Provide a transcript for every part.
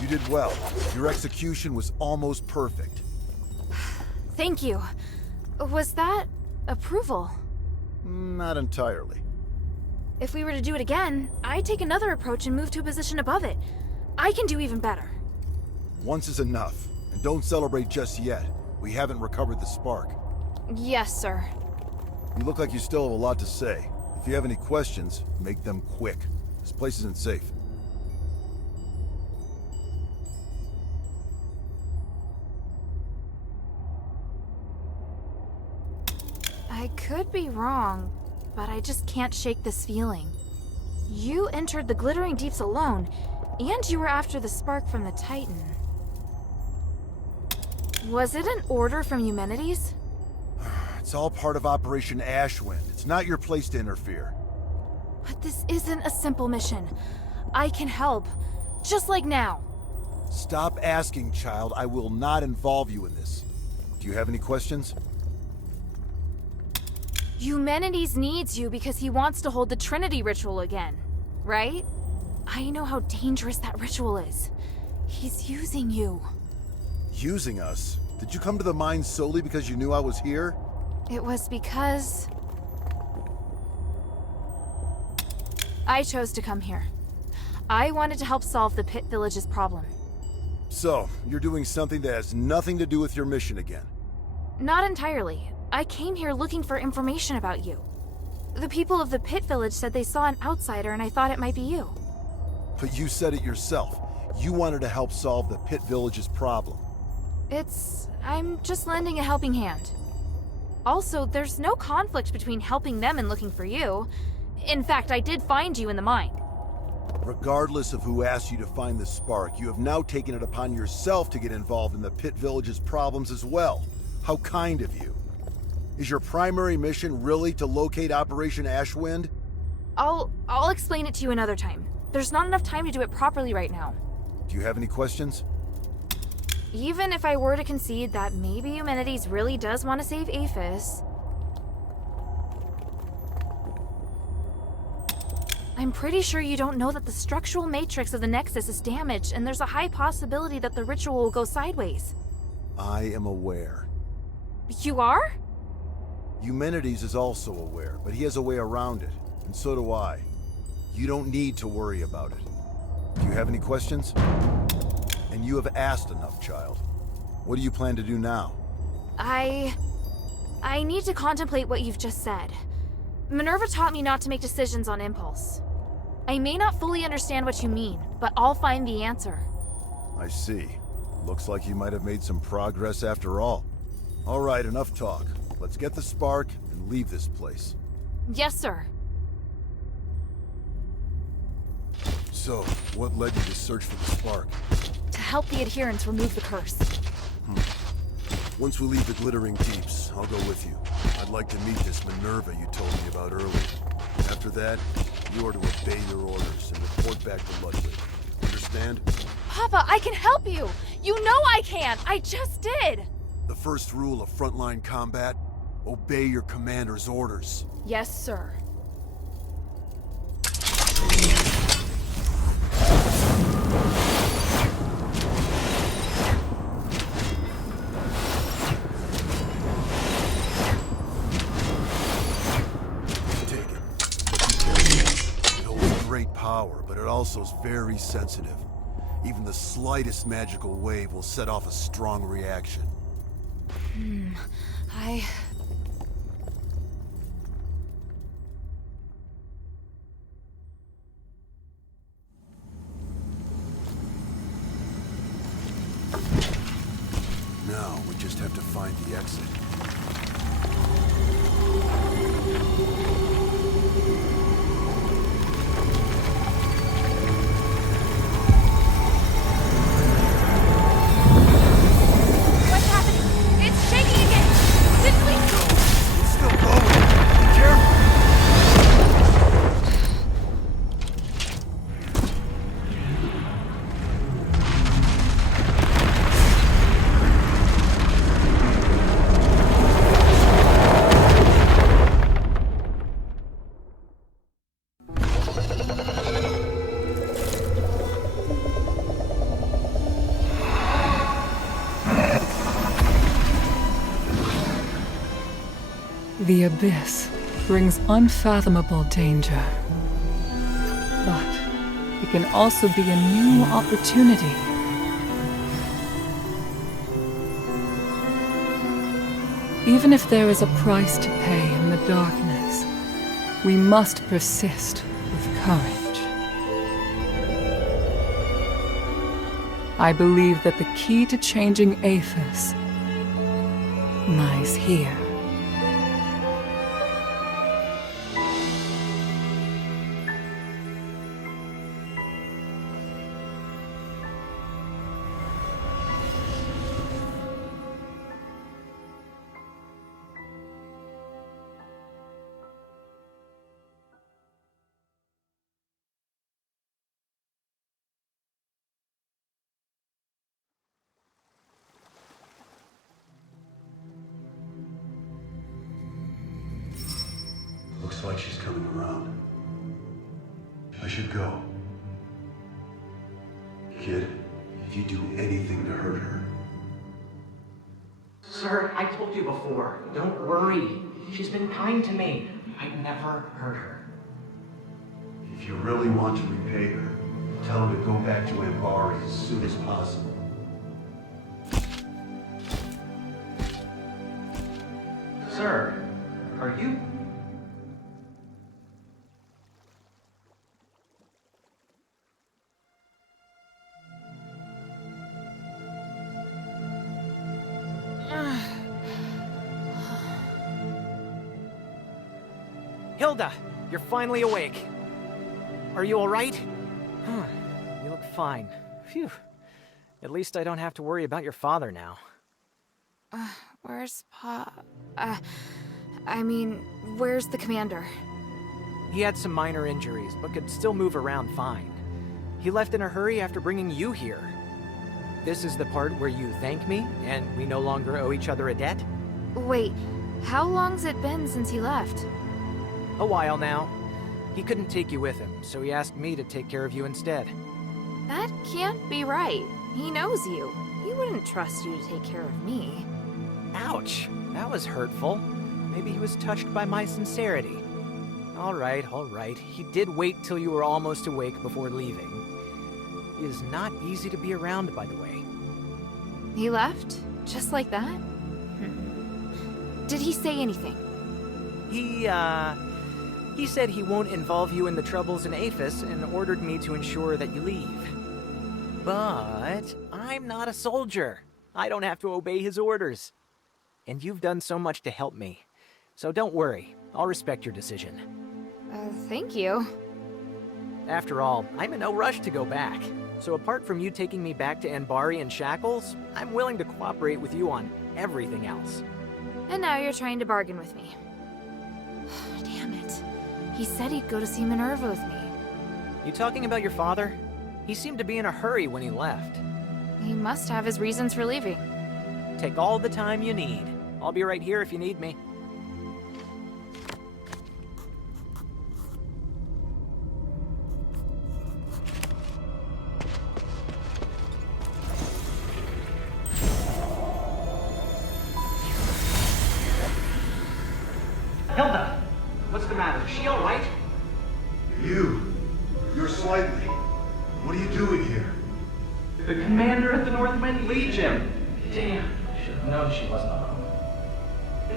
You did well. Your execution was almost perfect. Thank you. Was that approval? Not entirely. If we were to do it again, I'd take another approach and move to a position above it. I can do even better. Once is enough. And don't celebrate just yet. We haven't recovered the spark. Yes, sir. You look like you still have a lot to say. If you have any questions, make them quick. This place isn't safe. I could be wrong, but I just can't shake this feeling. You entered the Glittering Deeps alone, and you were after the spark from the Titan. Was it an order from Eumenides? It's all part of Operation Ashwind. It's not your place to interfere. But this isn't a simple mission. I can help, just like now. Stop asking, child. I will not involve you in this. Do you have any questions? Eumenides needs you because he wants to hold the Trinity ritual again, right? I know how dangerous that ritual is. He's using you. Using us? Did you come to the mine solely because you knew I was here? It was because I chose to come here. I wanted to help solve the Pit Village's problem. So, you're doing something that has nothing to do with your mission again. Not entirely. I came here looking for information about you. The people of the Pit Village said they saw an outsider and I thought it might be you. But you said it yourself. You wanted to help solve the Pit Village's problem. I'm just lending a helping hand. Also, there's no conflict between helping them and looking for you. In fact, I did find you in the mine. Regardless of who asked you to find the spark, you have now taken it upon yourself to get involved in the Pit Village's problems as well. How kind of you. Is your primary mission really to locate Operation Ashwind? I'll explain it to you another time. There's not enough time to do it properly right now. Do you have any questions? Even if I were to concede that maybe Eumenides really does want to save Aphis, I'm pretty sure you don't know that the structural matrix of the Nexus is damaged, and there's a high possibility that the ritual will go sideways. I am aware. You are? Eumenides is also aware, but he has a way around it, and so do I. You don't need to worry about it. Do you have any questions? And you have asked enough, child. What do you plan to do now? I need to contemplate what you've just said. Minerva taught me not to make decisions on impulse. I may not fully understand what you mean, but I'll find the answer. I see. Looks like you might have made some progress after all. All right, enough talk. Let's get the spark and leave this place. Yes, sir. So, what led you to search for the spark? To help the adherents remove the curse. Once we leave the Glittering Deeps, I'll go with you. I'd like to meet this Minerva you told me about earlier. After that, you are to obey your orders and report back to Ludwig. Understand? Papa, I can help you! You know I can! I just did! The first rule of frontline combat? Obey your commander's orders. Yes, sir. Power, but it also is very sensitive. Even the slightest magical wave will set off a strong reaction. Now, we just have to find the exit. The abyss brings unfathomable danger. But it can also be a new opportunity. Even if there is a price to pay in the darkness, we must persist with courage. I believe that the key to changing Aethys lies here. Looks like she's coming around. I should go. Kid, if you do anything to hurt her... Sir, I told you before, don't worry. She's been kind to me. I'd never hurt her. If you really want to repay her, tell her to go back to Ambari as soon as possible. Sir, are you... Hilda, you're finally awake. Are you all right? You look fine. Phew. At least I don't have to worry about your father now. Where's Pa? Where's the commander? He had some minor injuries, but could still move around fine. He left in a hurry after bringing you here. This is the part where you thank me, and we no longer owe each other a debt? Wait, how long's it been since he left? A while now. He couldn't take you with him, so he asked me to take care of you instead. That can't be right. He knows you. He wouldn't trust you to take care of me. Ouch! That was hurtful. Maybe he was touched by my sincerity. All right. He did wait till you were almost awake before leaving. He is not easy to be around, by the way. He left? Just like that? Did he say anything? He said he won't involve you in the troubles in Aethys and ordered me to ensure that you leave. But I'm not a soldier. I don't have to obey his orders. And you've done so much to help me. So don't worry. I'll respect your decision. Thank you. After all, I'm in no rush to go back. So apart from you taking me back to Ambari in shackles, I'm willing to cooperate with you on everything else. And now you're trying to bargain with me. Damn it. He said he'd go to see Minerva with me. You talking about your father? He seemed to be in a hurry when he left. He must have his reasons for leaving. Take all the time you need. I'll be right here if you need me. Hilda! What's the matter? Is she all right? You're slightly. What are you doing here? The commander of the Northwind Legion. Damn, should have known she wasn't alone.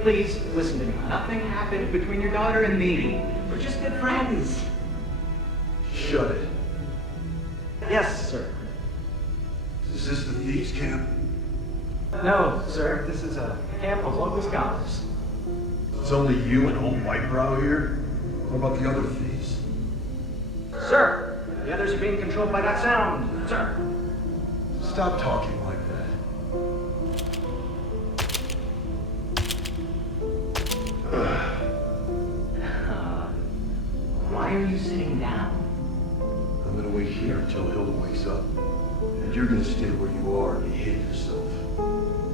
Please, listen to me. Nothing happened between your daughter and me. We're just good friends. Shut it. Yes, sir. Is this the thieves' camp? No, sir. This is a camp of local scholars. It's only you and old Whitebrow here? What about the other thieves? Sir, the others are being controlled by that sound, sir. Stop talking like that. Why are you sitting down? I'm gonna wait here until Hilda wakes up. And you're gonna stay where you are and behave yourself.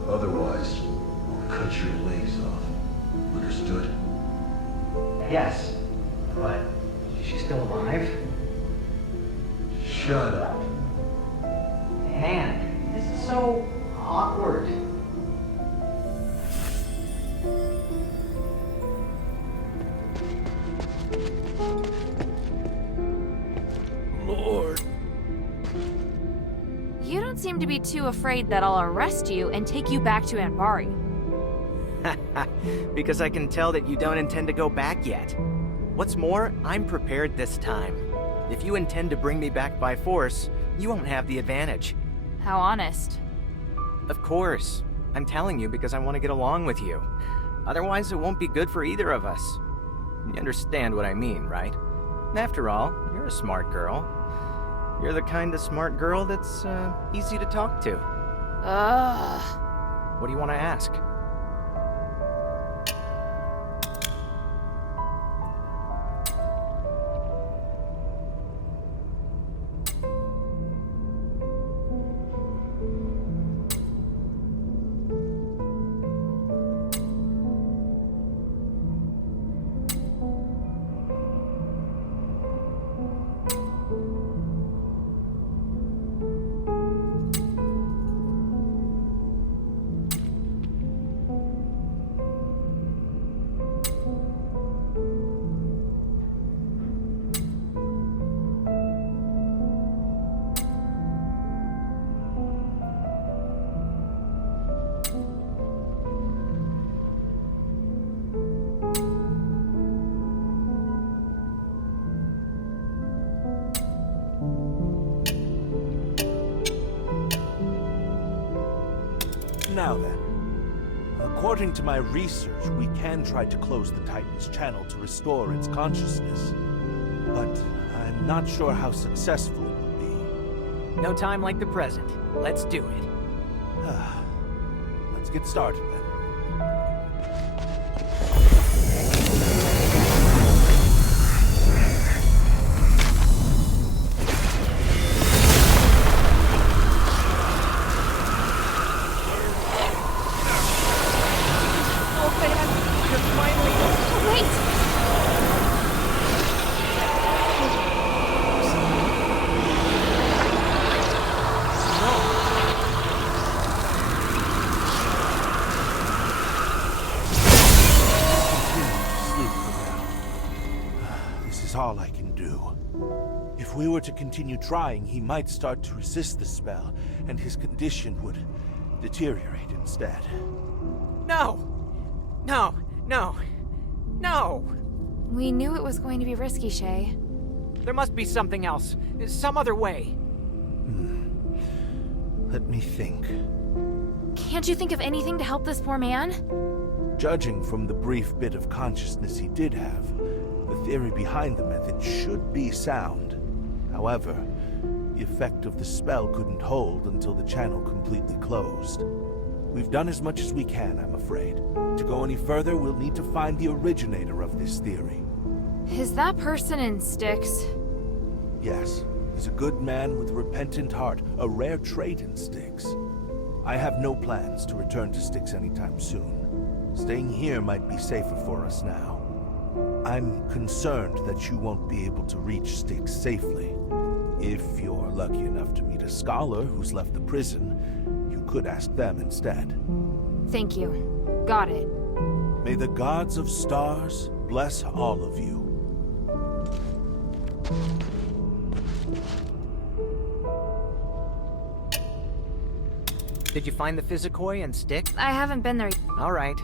Otherwise, I'll cut your legs off. Understood? Yes, but is she still alive? Shut up. Man, this is so awkward. seem to be too afraid that I'll arrest you and take you back to Anbari. Because I can tell that you don't intend to go back yet. What's more, I'm prepared this time. If you intend to bring me back by force, you won't have the advantage. How honest. Of course. I'm telling you because I want to get along with you. Otherwise, it won't be good for either of us. You understand what I mean, right? After all, you're a smart girl. You're the kind of smart girl that's easy to talk to. Ugh. What do you want to ask? Now then, according to my research, we can try to close the Titan's channel to restore its consciousness. But I'm not sure how successful it will be. No time like the present. Let's do it. Let's get started then. All I can do. If we were to continue trying, he might start to resist the spell, and his condition would deteriorate instead. No! No! No! No! We knew it was going to be risky, Shay. There must be something else. Some other way. Let me think. Can't you think of anything to help this poor man? Judging from the brief bit of consciousness he did have, the theory behind the method should be sound. However, the effect of the spell couldn't hold until the channel completely closed. We've done as much as we can, I'm afraid. To go any further, we'll need to find the originator of this theory. Is that person in Styx? Yes, he's a good man with a repentant heart, a rare trait in Styx. I have no plans to return to Styx anytime soon. Staying here might be safer for us now. I'm concerned that you won't be able to reach Styx safely. If you're lucky enough to meet a scholar who's left the prison, you could ask them instead. Thank you. Got it. May the gods of stars bless all of you. Did you find the Physicoi and Styx? I haven't been there yet. All right.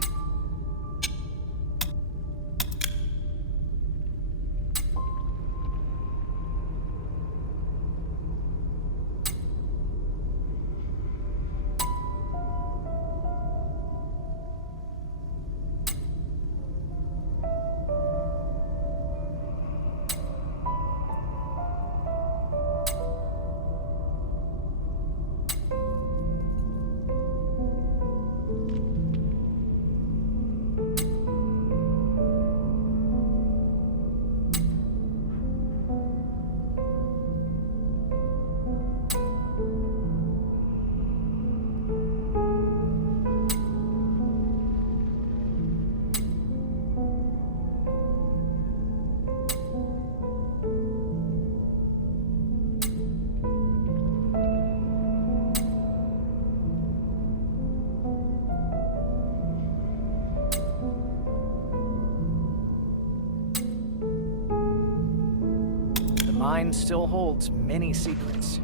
The mine still holds many secrets.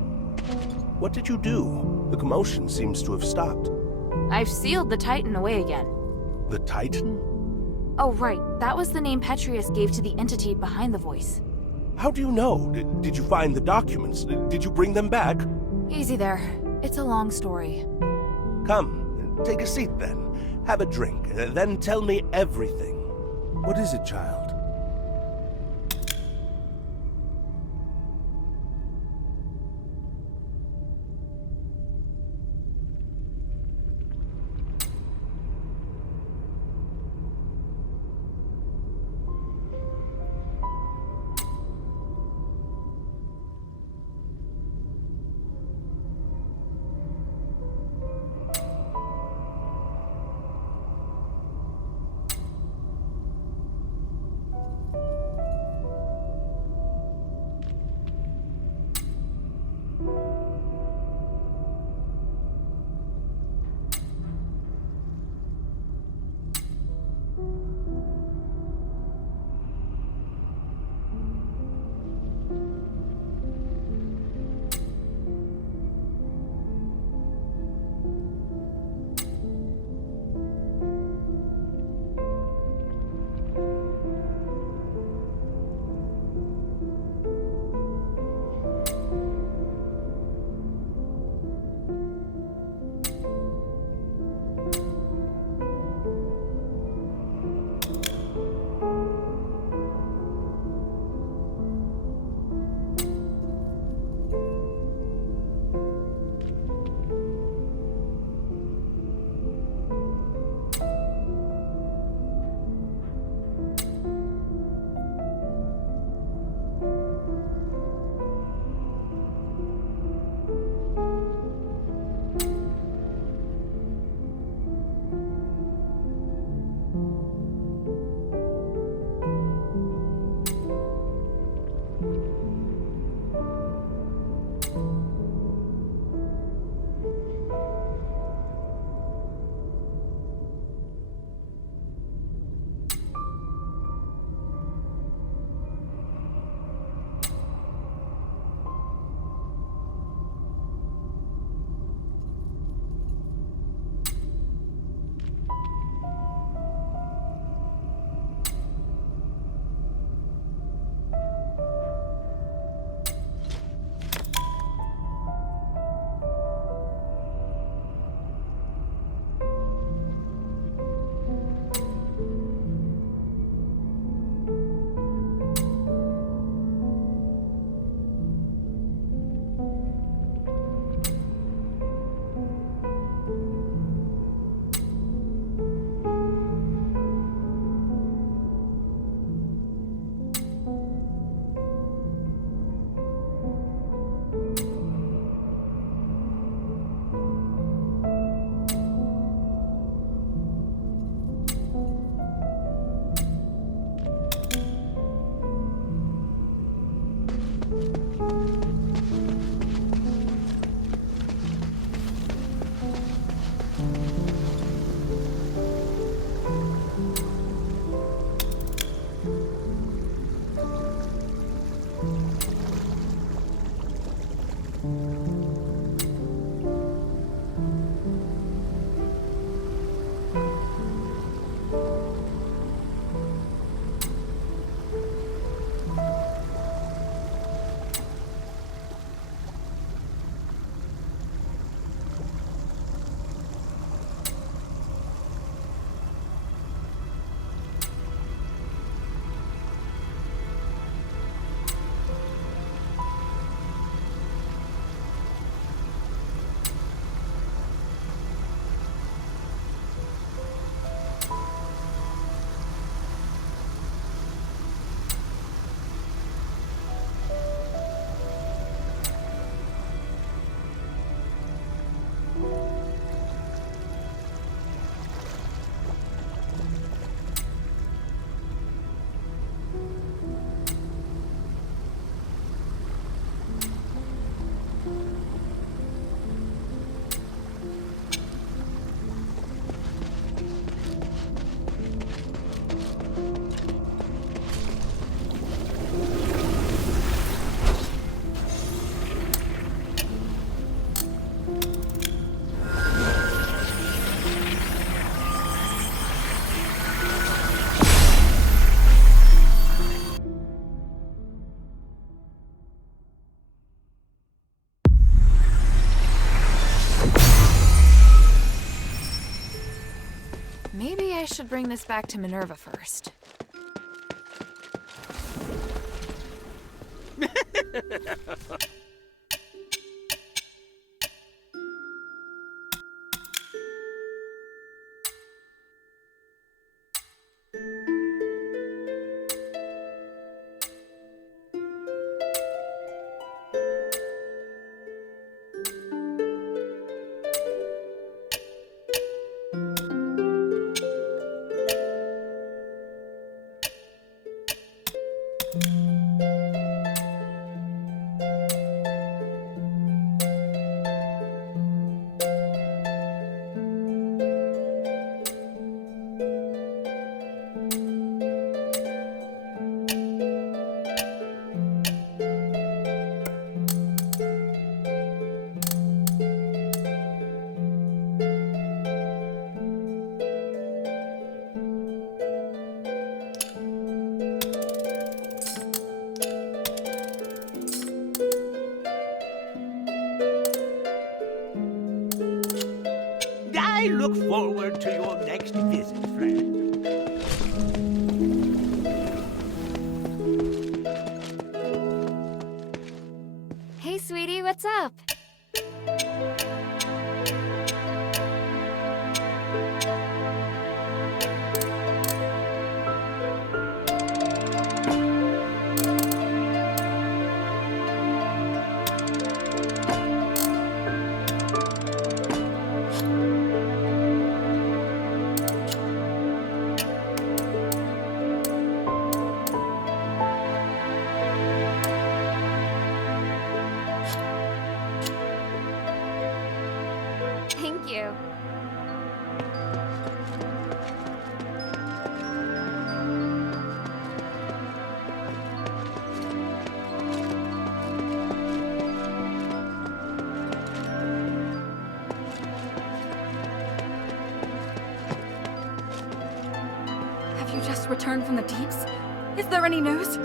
What did you do? The commotion seems to have stopped. I've sealed the Titan away again. The Titan? Oh, right. That was the name Petrius gave to the entity behind the voice. How do you know? Did you find the documents? Did you bring them back? Easy there. It's a long story. Come, take a seat then. Have a drink, then tell me everything. What is it, child? should bring this back to Minerva first. I look forward to your next visit, friend. Hey, sweetie, what's up? Thank you. Have you just returned from the Deeps? Is there any news?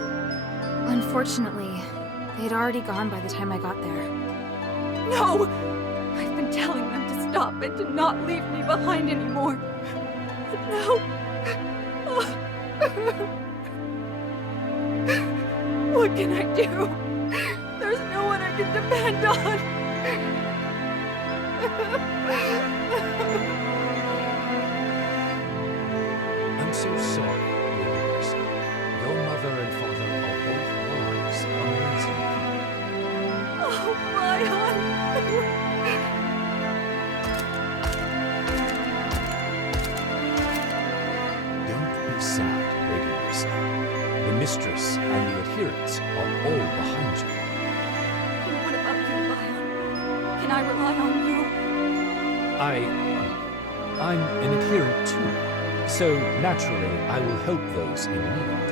Unfortunately, they'd already gone by the time I got there. No! I've been telling them to stop and to not leave me behind anymore. But now... What can I do? There's no one I can depend on. I'm so sorry, Asterigos. Your mother and father are both wise, amazing people. Oh, Bion! Don't be sad, Lady Marissa. The mistress and the adherents are all behind you. What about you, Bion? Can I rely on you? I'm an adherent too, so naturally I will help those in need.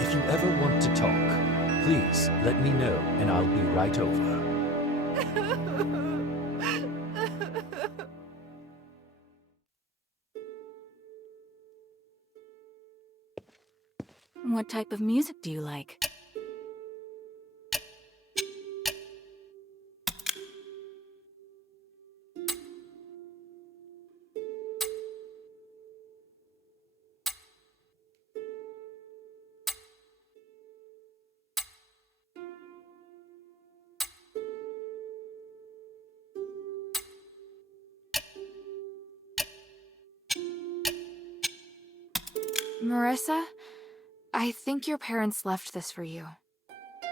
If you ever want to talk, please let me know and I'll be right over. What type of music do you like? Marissa, I think your parents left this for you.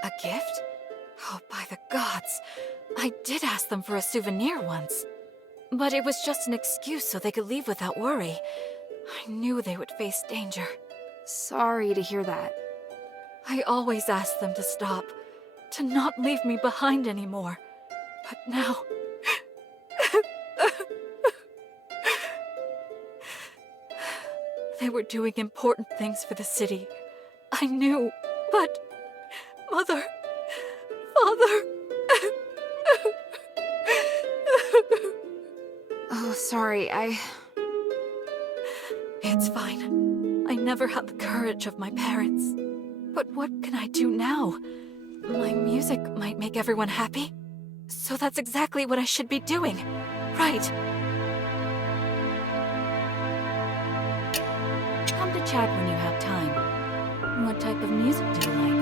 A gift? Oh, by the gods! I did ask them for a souvenir once. But it was just an excuse so they could leave without worry. I knew they would face danger. Sorry to hear that. I always asked them to stop, to not leave me behind anymore. But now... They were doing important things for the city. I knew, but... Mother... Father... Oh, sorry, It's fine. I never had the courage of my parents. But what can I do now? My music might make everyone happy. So that's exactly what I should be doing. Right. Come to chat when you have time. What type of music do you like?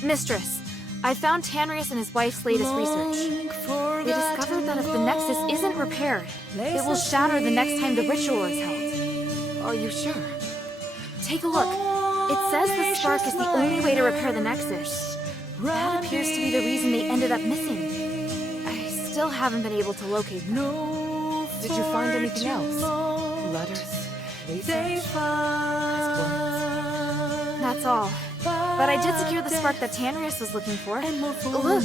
Mistress, I found Tanrius and his wife's latest research. They discovered that if the Nexus isn't repaired, it will shatter the next time the ritual is held. Are you sure? Take a look. It says the spark is the only way to repair the Nexus. That appears to be the reason they ended up missing. I still haven't been able to locate them. Did you find anything else? Letters? Research? Last words? That's all. But I did secure the spark that Tanrius was looking for. Look!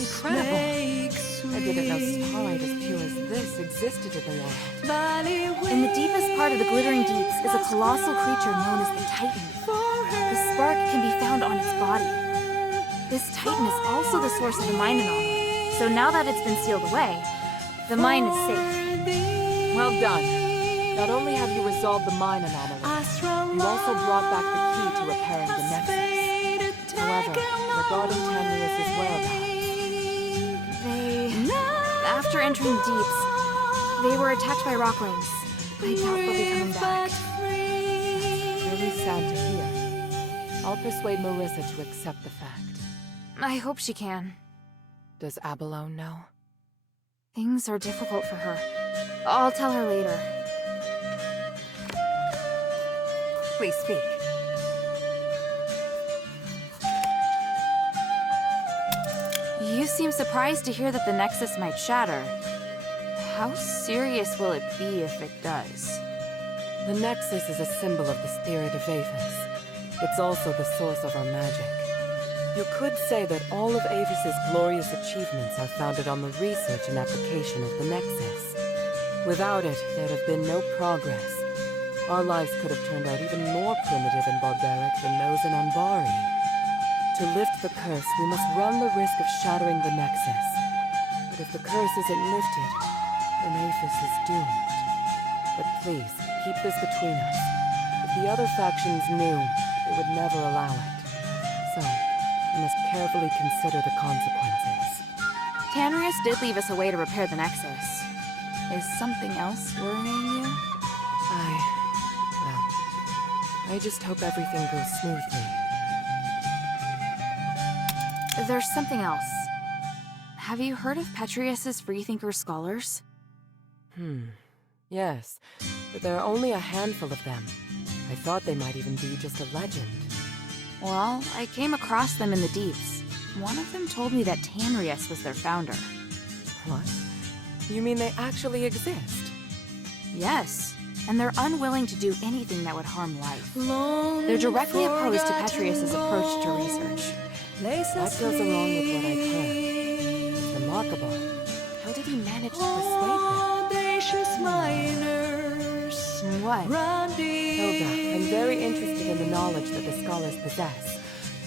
Incredible. I didn't know starlight as pure as this existed in the world. In the deepest part of the Glittering Deeps is a colossal creature known as the Titan. The spark can be found on its body. This Titan is also the source of the mine anomaly, so now that it's been sealed away, the mine is safe. Well done. Not only have you resolved the mine anomaly, you also brought back the key to repairing the Nexus. However, regarding Tanrius' whereabouts, After entering the deeps, they were attacked by rocklings. I doubt they'll be coming back. really sad to hear. I'll persuade Marissa to accept the fact. I hope she can. Does Abalone know? Things are difficult for her. I'll tell her later. Please speak. You seem surprised to hear that the Nexus might shatter. How serious will it be if it does? The Nexus is a symbol of the spirit of Avis. It's also the source of our magic. You could say that all of Avis's glorious achievements are founded on the research and application of the Nexus. Without it, there'd have been no progress. Our lives could have turned out even more primitive and barbaric than those in Ambari. To lift the curse, we must run the risk of shattering the Nexus. But if the curse isn't lifted, then Avis is doomed. But please, keep this between us. If the other factions knew, they would never allow it. So, we must carefully consider the consequences. Tanrius did leave us a way to repair the Nexus. Is something else worrying you? I just hope everything goes smoothly. There's something else. Have you heard of Petrius's Freethinker scholars? Yes, but there are only a handful of them. I thought they might even be just a legend. Well, I came across them in the Deeps. One of them told me that Tanrius was their founder. What? You mean they actually exist? Yes, and they're unwilling to do anything that would harm life. They're directly opposed to Petrius's approach to research. That goes along with what I've heard. It's remarkable. How did he manage to persuade them? What? Hilda, I'm very interested in the knowledge that the scholars possess.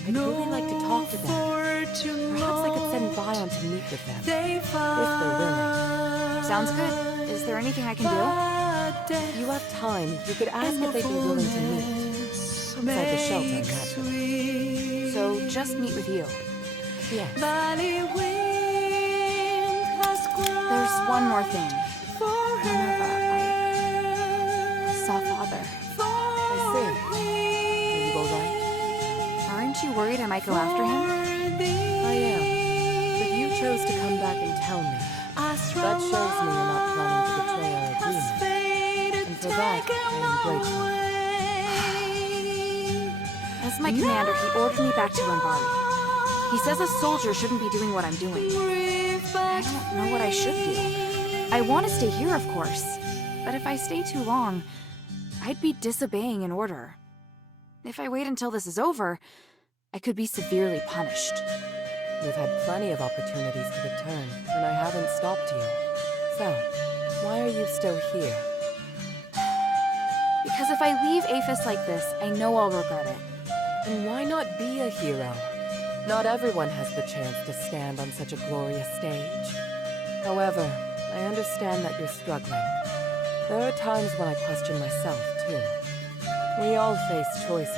I'd really like to talk to them. Perhaps I could send Bion to meet with them, if they're willing. Sounds good. Is there anything I can do? If you have time, you could ask if they'd be willing to meet. Inside the shelter, naturally. So, just meet with you. Yes. There's one more thing. Minerva, I saw Father. I see. Are you alright? Aren't you worried I might go after him? I am. But you chose to come back and tell me. That shows me you're not planning to betray our agreement. And for that, I am grateful. As my commander, he ordered me back to Ambari. He says a soldier shouldn't be doing what I'm doing. I don't know what I should do. I want to stay here, of course. But if I stay too long, I'd be disobeying an order. If I wait until this is over, I could be severely punished. You've had plenty of opportunities to return, and I haven't stopped you. So, why are you still here? Because if I leave Aphis like this, I know I'll regret it. And why not be a hero? Not everyone has the chance to stand on such a glorious stage. However, I understand that you're struggling. There are times when I question myself, too. We all face choices.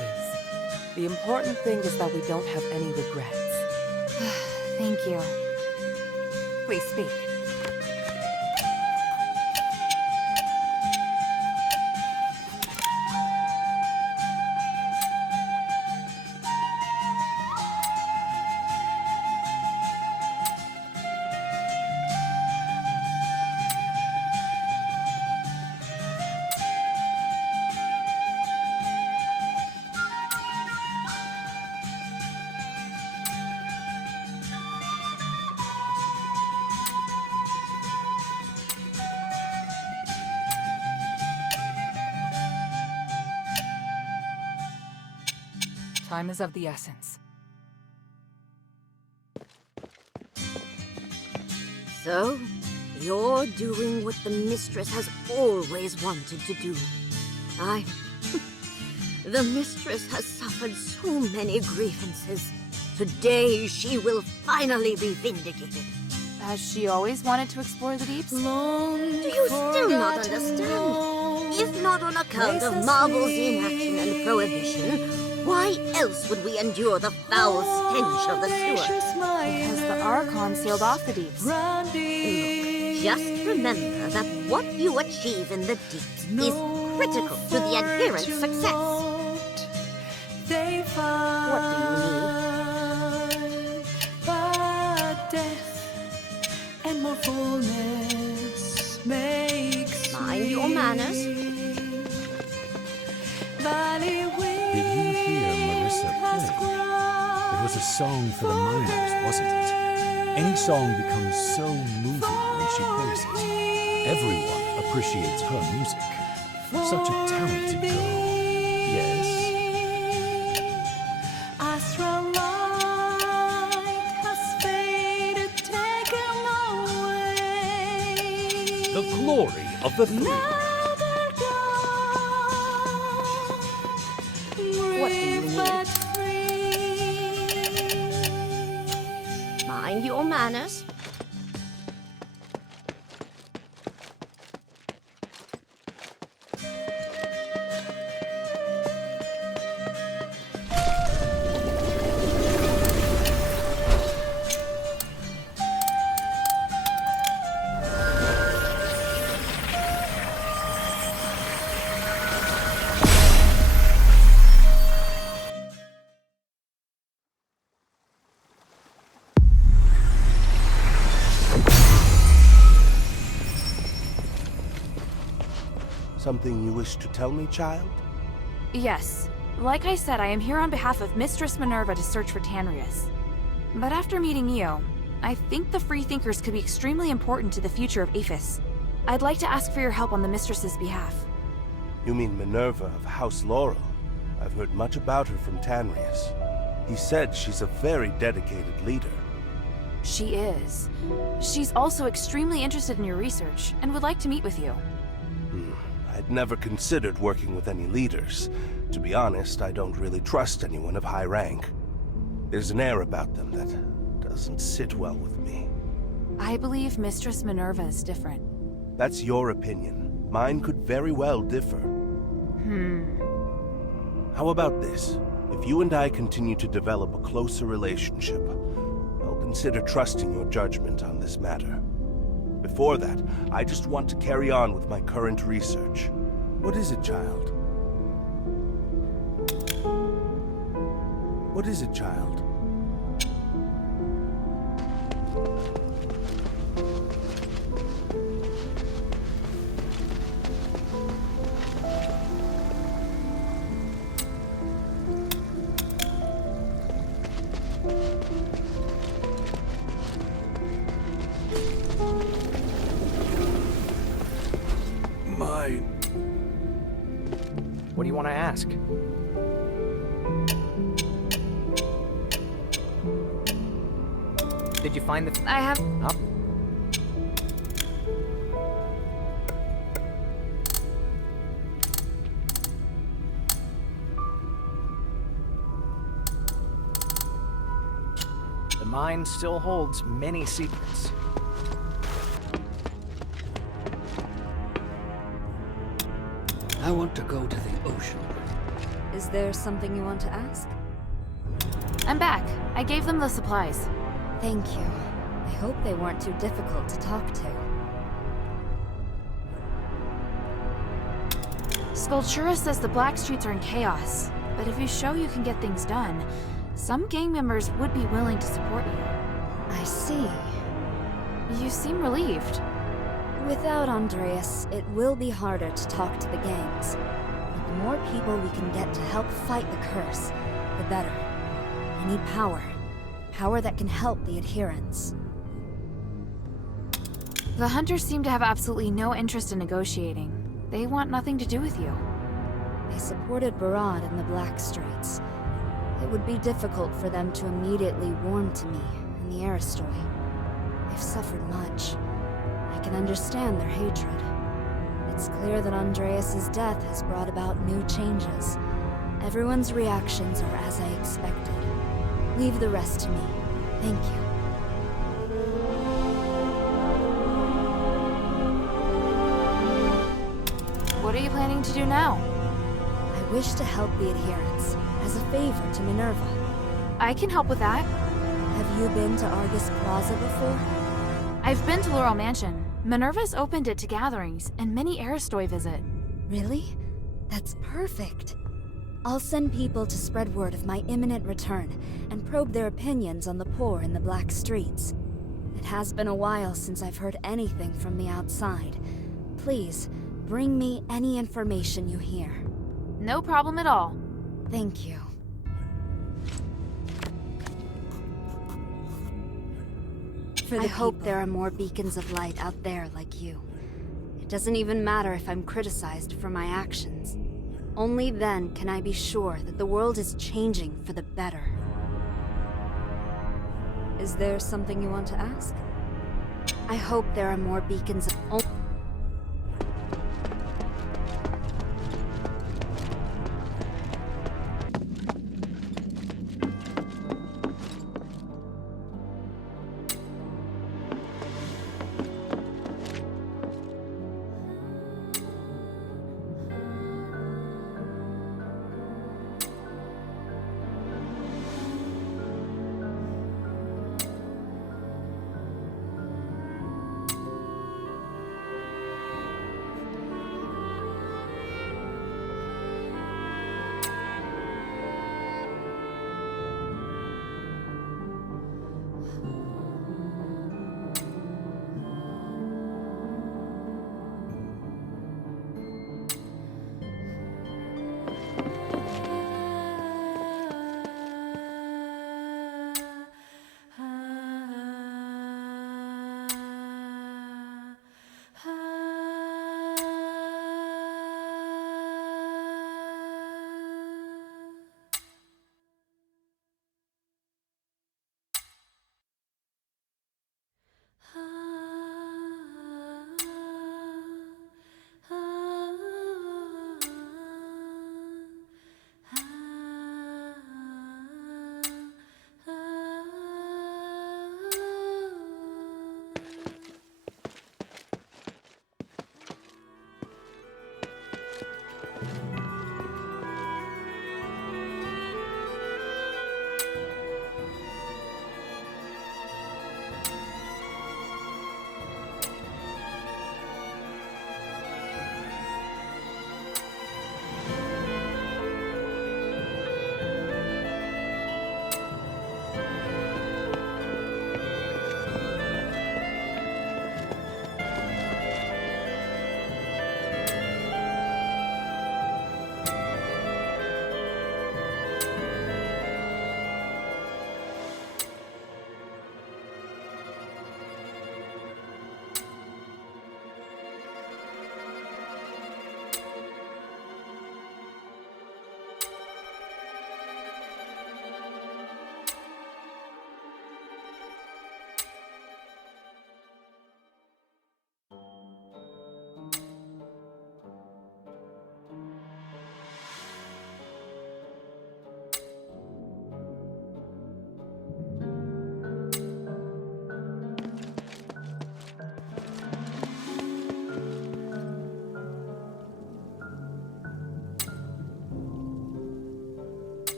The important thing is that we don't have any regrets. Thank you. Please speak. Time is of the essence. So, you're doing what the mistress has always wanted to do. The mistress has suffered so many grievances. Today, she will finally be vindicated. Has she always wanted to explore the deeps? Do you still not understand? If not on account of Marvel's inaction and prohibition, why else would we endure the foul stench of the sewer? Because the Archon sealed off the deeps. Look, just remember that what you achieve in the deeps is critical to the adherent's success. What do you need? Mind your manners. Did you hear Marissa play? It was a song for the miners, wasn't it? Any song becomes so moving when she plays it. Everyone appreciates her music. Such a talented girl. Yes? The glory of the three. What do you need? Mind your manners. Something you wish to tell me, child? Yes. Like I said, I am here on behalf of Mistress Minerva to search for Tanrius. But after meeting you, I think the Freethinkers could be extremely important to the future of Aphis. I'd like to ask for your help on the Mistress's behalf. You mean Minerva of House Laurel? I've heard much about her from Tanrius. He said she's a very dedicated leader. She is. She's also extremely interested in your research and would like to meet with you. I'd never considered working with any leaders. To be honest, I don't really trust anyone of high rank. There's an air about them that doesn't sit well with me. I believe Mistress Minerva is different. That's your opinion. Mine could very well differ. How about this? If you and I continue to develop a closer relationship, I'll consider trusting your judgment on this matter. Before that, I just want to carry on with my current research. What is it, child? What is it, child? What do you want to ask? Did you find the... I have... Oh. mine still holds many secrets. I want to go to the ocean. Is there something you want to ask? I'm back. I gave them the supplies. Thank you. I hope they weren't too difficult to talk to. Sculptura says the Black Streets are in chaos, but if you show you can get things done, some gang members would be willing to support you. I see. You seem relieved. Without Andreas, it will be harder to talk to the gangs. But the more people we can get to help fight the curse, the better. I need power. Power that can help the adherents. The Hunters seem to have absolutely no interest in negotiating. They want nothing to do with you. They supported Barad in the Black Streets. It would be difficult for them to immediately warm to me and the Aristoi. They've suffered much. I can understand their hatred. It's clear that Andreas's death has brought about new changes. Everyone's reactions are as I expected. Leave the rest to me. Thank you. What are you planning to do now? I wish to help the adherents, as a favor to Minerva. I can help with that. Have you been to Argus Plaza before? I've been to Laurel Mansion. Minerva's opened it to gatherings, and many Aristoi visit. Really? That's perfect. I'll send people to spread word of my imminent return, and probe their opinions on the poor in the Black Streets. It has been a while since I've heard anything from the outside. Please, bring me any information you hear. No problem at all. Thank you. I hope there are more beacons of light out there like you. It doesn't even matter if I'm criticized for my actions. Only then can I be sure that the world is changing for the better. Is there something you want to ask? I hope there are more beacons of...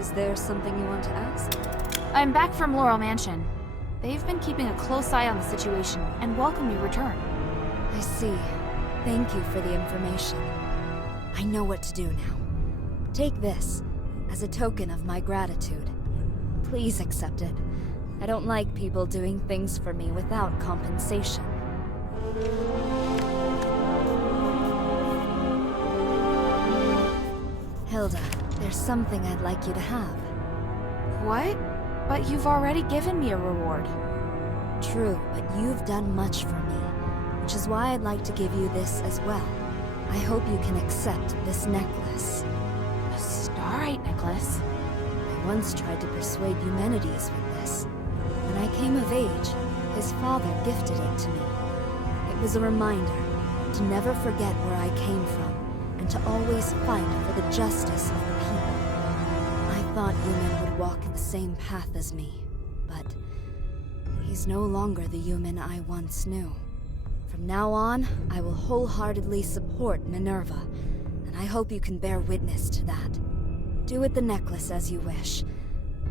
Is there something you want to ask? I'm back from Laurel Mansion. They've been keeping a close eye on the situation and welcome your return. I see. Thank you for the information. I know what to do now. Take this as a token of my gratitude. Please accept it. I don't like people doing things for me without compensation. Hilda, there's something I'd like you to have. What? But you've already given me a reward. True, but you've done much for me, which is why I'd like to give you this as well. I hope you can accept this necklace. A starite necklace? I once tried to persuade Eumenides with this. When I came of age, his father gifted it to me. It was a reminder to never forget where I came from, and to always fight for the justice of the people. I thought Eumen would walk the same path as me, but he's no longer the Eumen I once knew. From now on, I will wholeheartedly support Minerva, and I hope you can bear witness to that. Do with the necklace as you wish.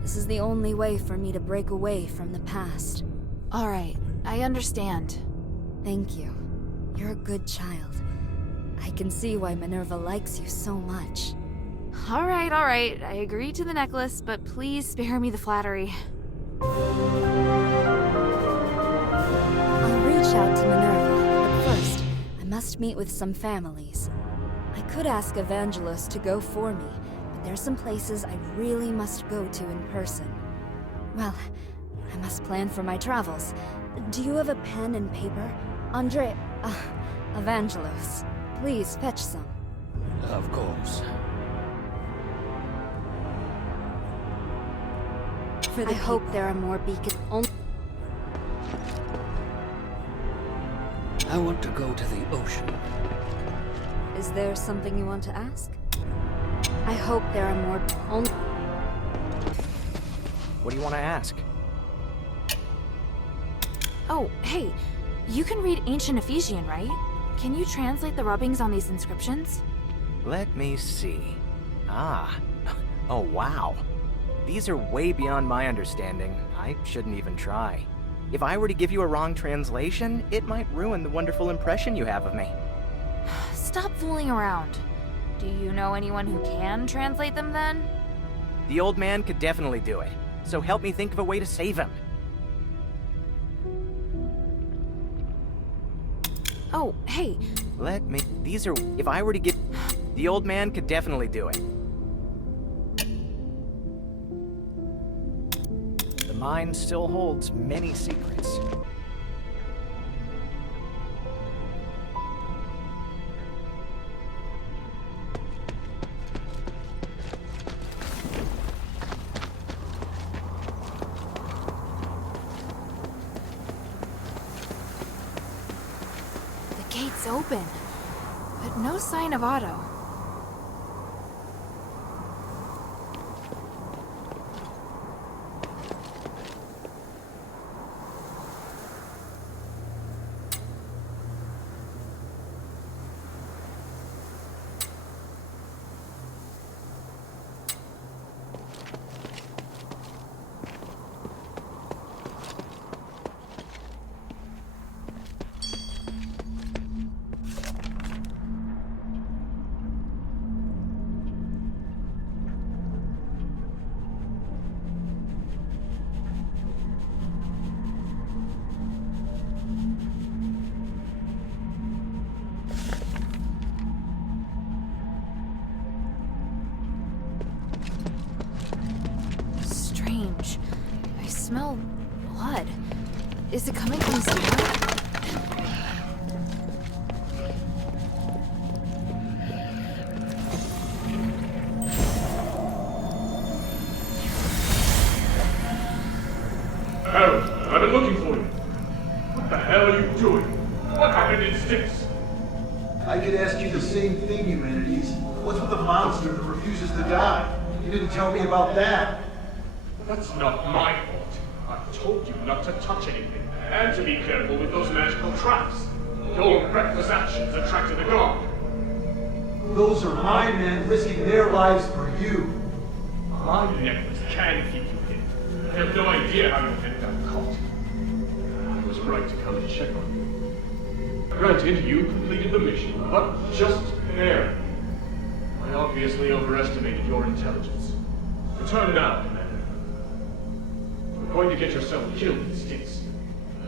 This is the only way for me to break away from the past. All right, I understand. Thank you. You're a good child. I can see why Minerva likes you so much. All right. I agree to the necklace, but please spare me the flattery. I'll reach out to Minerva, but first, I must meet with some families. I could ask Evangelos to go for me, but there's some places I really must go to in person. Well, I must plan for my travels. Do you have a pen and paper? Evangelos, please fetch some. Of course. I hope there are more beacons. I want to go to the ocean. Is there something you want to ask? I hope there are more. What do you want to ask? Oh, hey, you can read ancient Ephesian, right? Can you translate the rubbings on these inscriptions? Let me see. Oh wow. These are way beyond my understanding. I shouldn't even try. If I were to give you a wrong translation, it might ruin the wonderful impression you have of me. Stop fooling around. Do you know anyone who can translate them then? The old man could definitely do it, so help me think of a way to save him. Oh, hey. If I were to give... The old man could definitely do it. The mind still holds many secrets. The gate's open, but no sign of Otto. I smell blood. Is it coming from somewhere? Harold, I've been looking for you. What the hell are you doing? What happened in Styx? I could ask you the same thing, Eumenides. What's with the monster that refuses to die? You didn't tell me about that. That's not my fault. I've told you not to touch anything, and to be careful with those magical traps. Your reckless actions attracted the guard. Those are my men risking their lives for you. My necklace can keep you hidden. I have no idea how your head got caught. I was right to come and check on you. Granted, you completed the mission, but just barely. I obviously overestimated your intelligence. Return now, Commander. You're going to get yourself killed in Styx.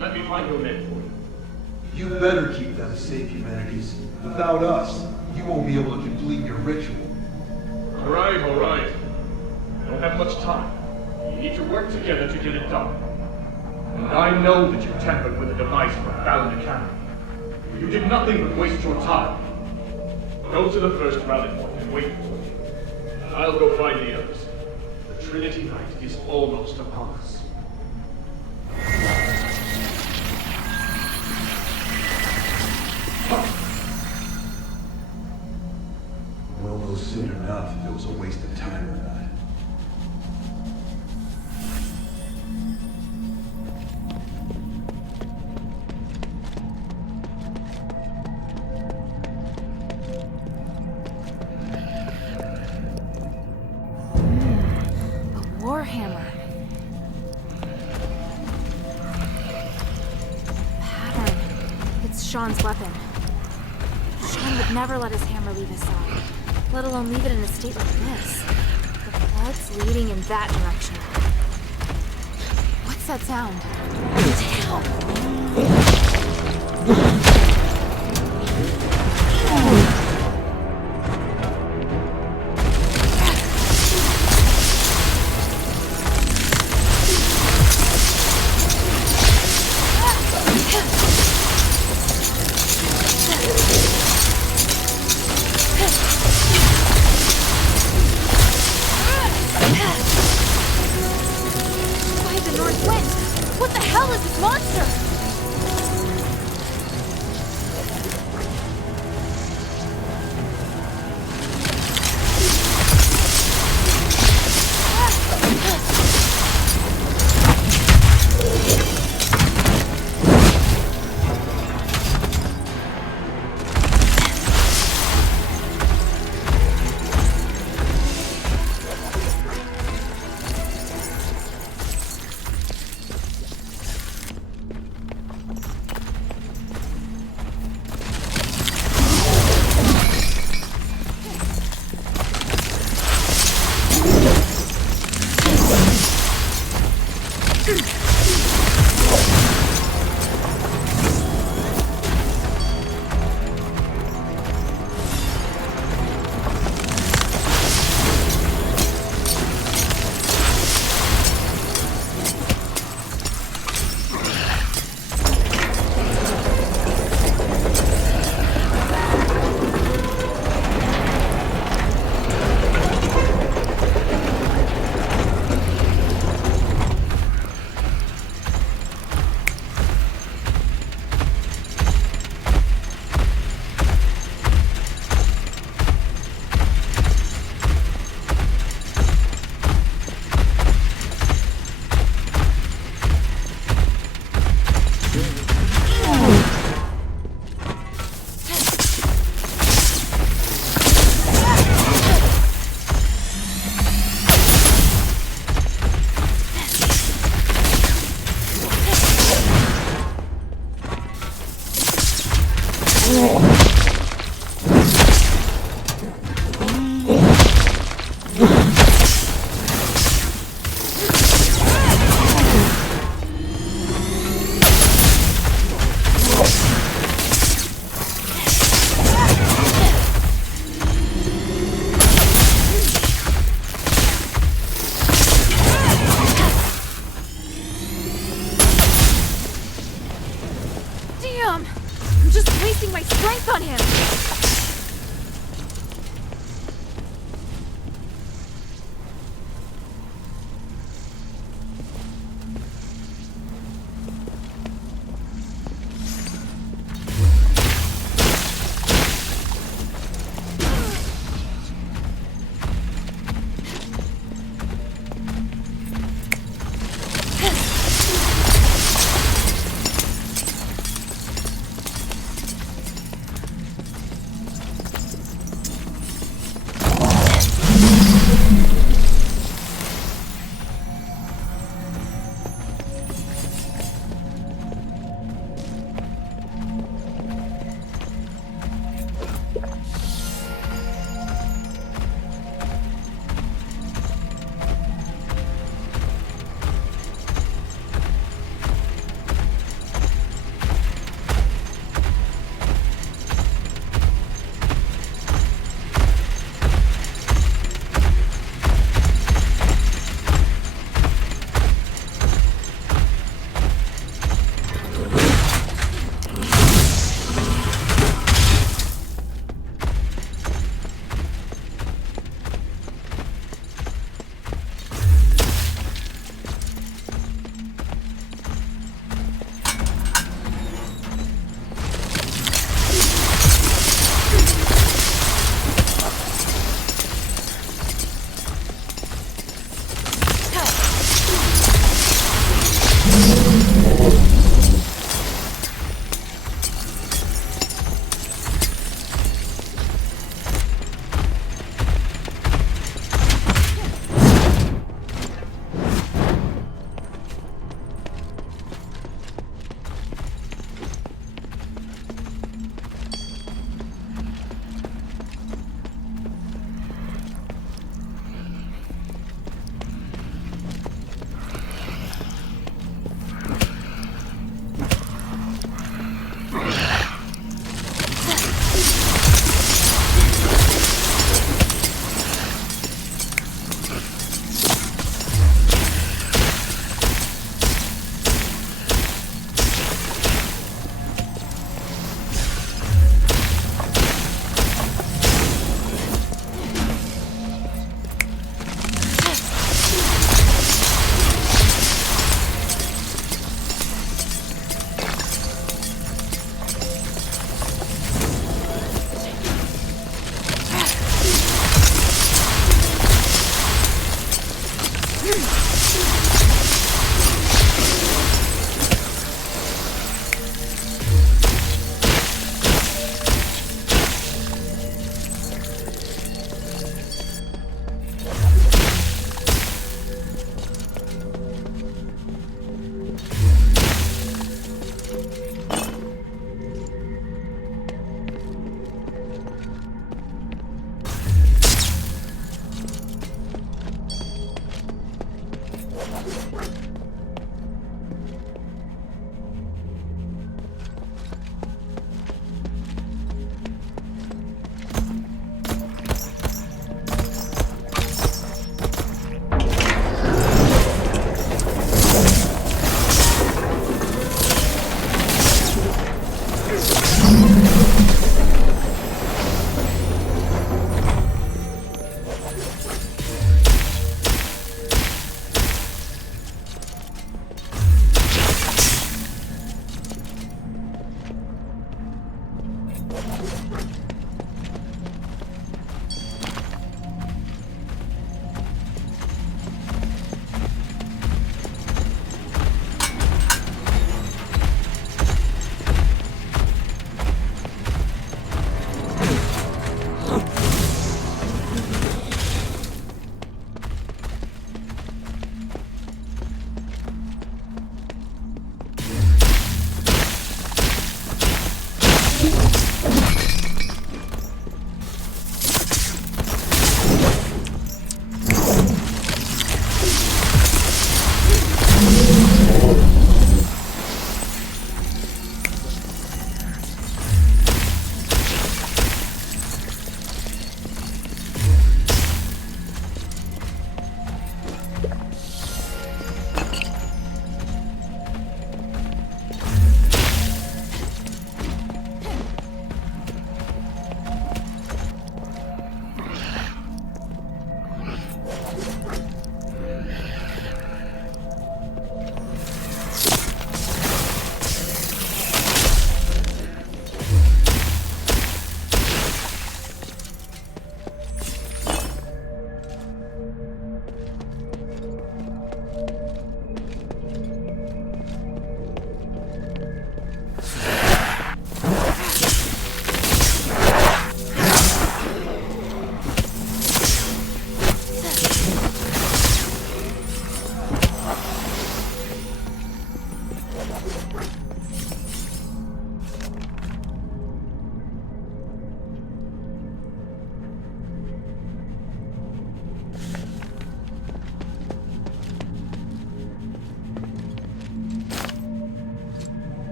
Let me find your men for you. You better keep them safe, Humanities. Without us, you won't be able to complete your ritual. All right, all right. I don't have much time. We need to work together to get it done. And I know that you tampered with a device for Fallon Academy. You did nothing but waste your time. Go to the first rally point and wait for me. I'll go find the others. The Trinity Night is almost upon us. We'll know soon enough if it was a waste of time or not. Warhammer. Pattern. It's Sean's weapon. Sean would never let his hammer leave his side, let alone leave it in a state like this. The blood's leading in that direction. What's that sound? What the hell is this monster?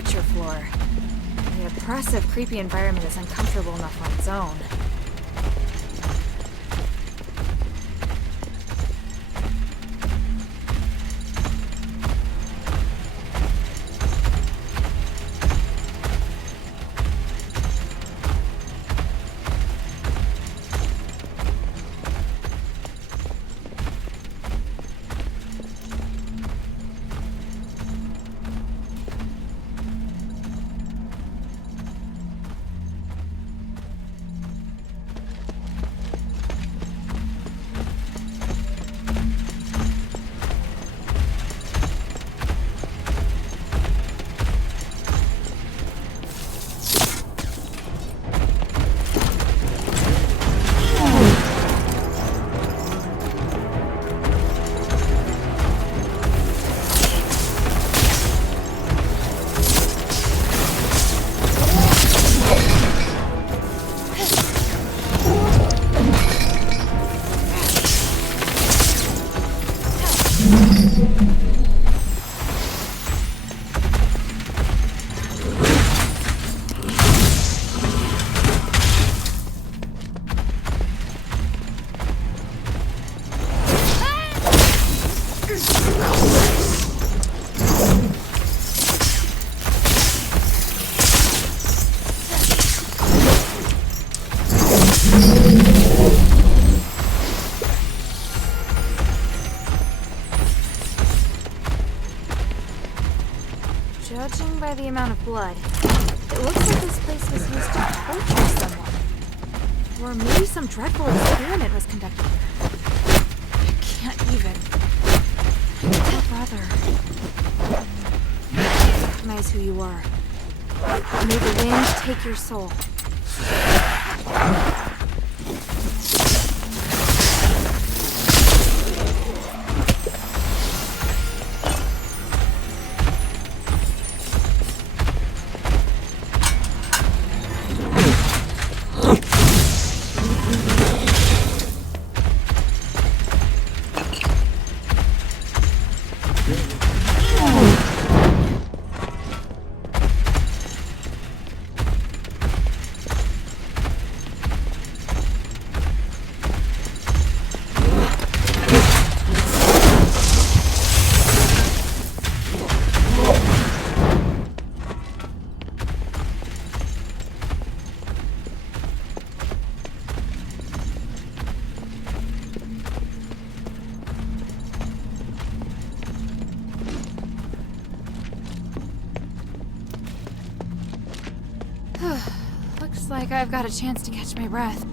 torture floor. The oppressive, creepy environment is uncomfortable enough on its own. Judging by the amount of blood, it looks like this place was used to torture someone. Or maybe some dreadful experiment was conducted here. I can't even. My brother. I recognize who you are. May the wind take your soul. Looks like I've got a chance to catch my breath.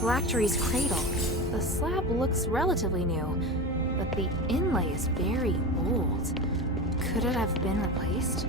Phylactery's cradle. The slab looks relatively new, but the inlay is very old. Could it have been replaced?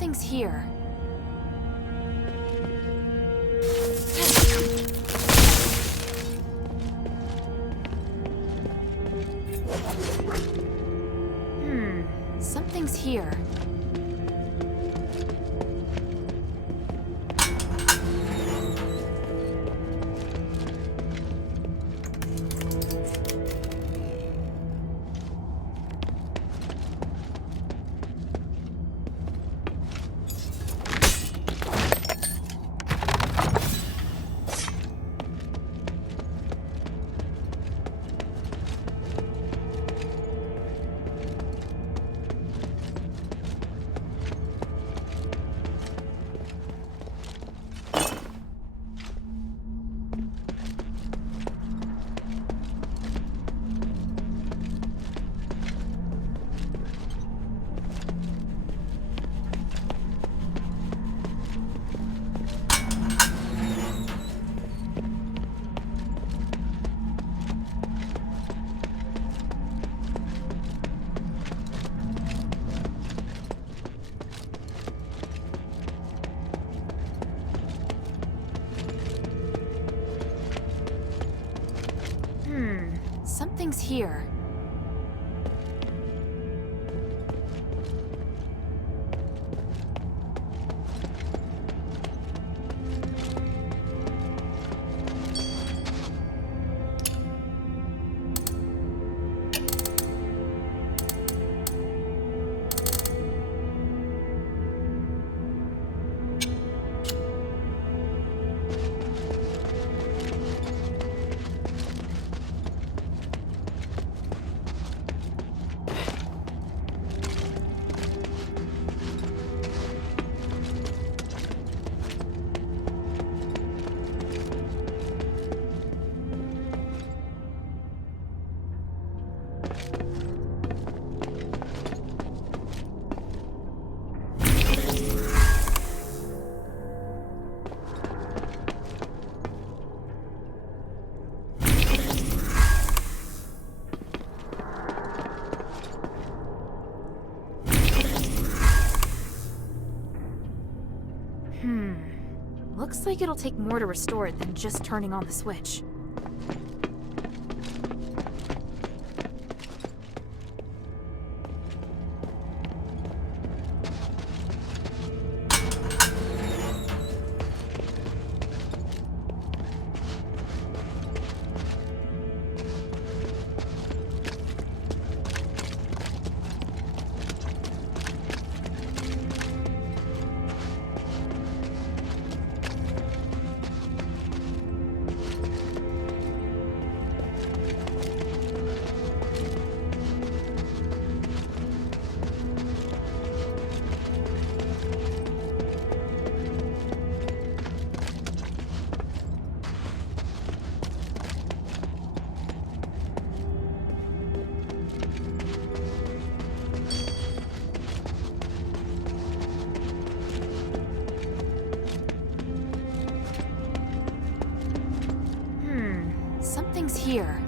Something's here. Something's here. Something's here. Looks like it'll take more to restore it than just turning on the switch. Something's here.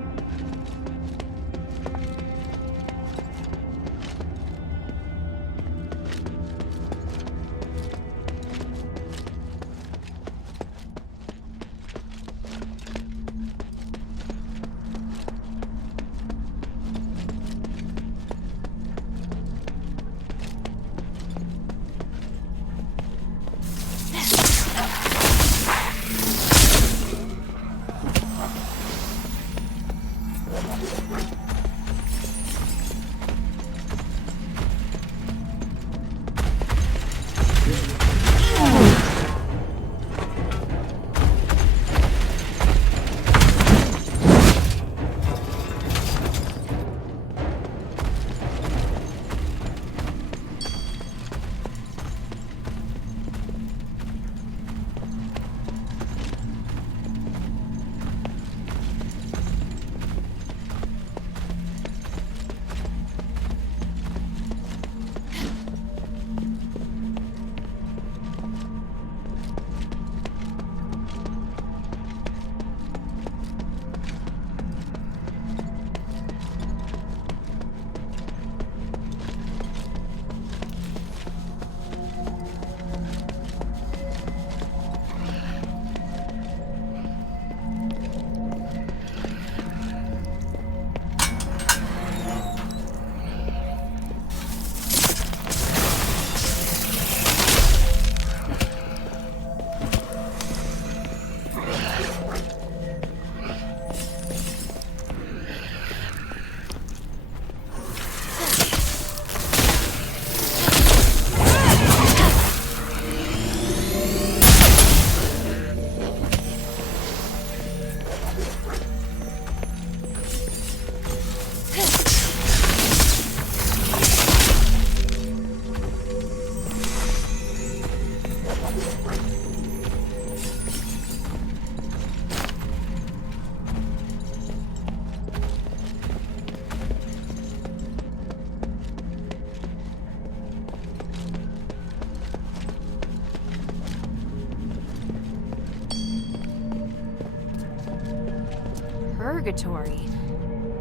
purgatory.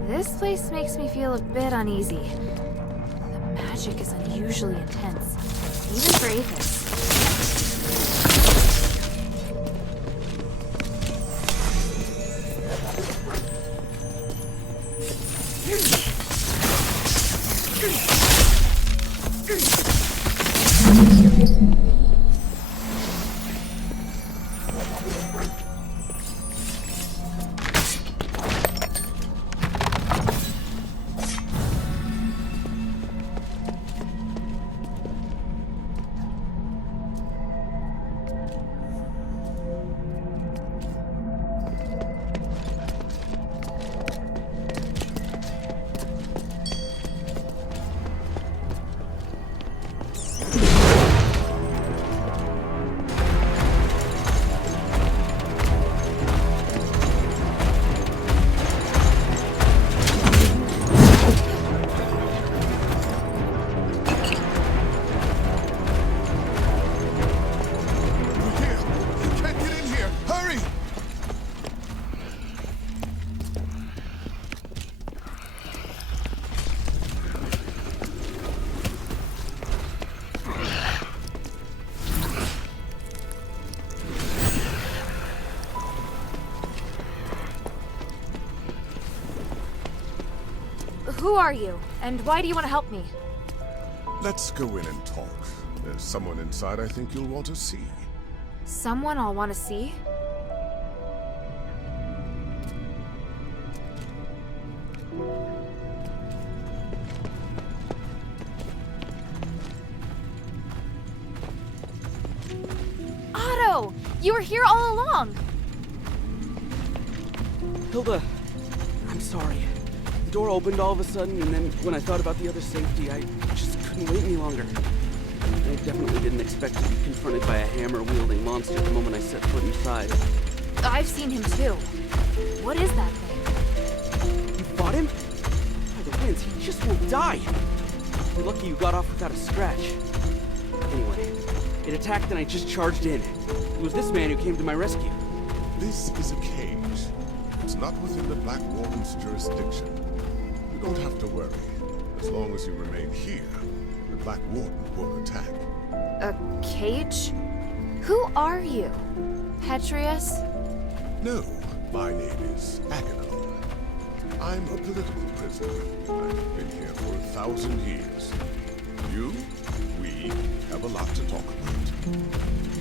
This place makes me feel a bit uneasy. The magic is unusually intense, even for Aphis. Who are you? And why do you want to help me? Let's go in and talk. There's someone inside I think you'll want to see. Someone I'll want to see? Otto! You were here all along! Hilda, I'm sorry. The door opened all of a sudden, and then when I thought about the other safety, I just couldn't wait any longer. I definitely didn't expect to be confronted by a hammer-wielding monster the moment I set foot inside. I've seen him too. What is that thing? You fought him? By the winds, he just won't die. You're lucky you got off without a scratch. Anyway, it attacked and I just charged in. It was this man who came to my rescue. This is a cage. It's not within the Black Warden's jurisdiction. You don't have to worry. As long as you remain here, the Black Warden won't attack. A cage? Who are you? Petrius? No, my name is Agamemnon. I'm a political prisoner. I've been here for 1,000 years. We have a lot to talk about.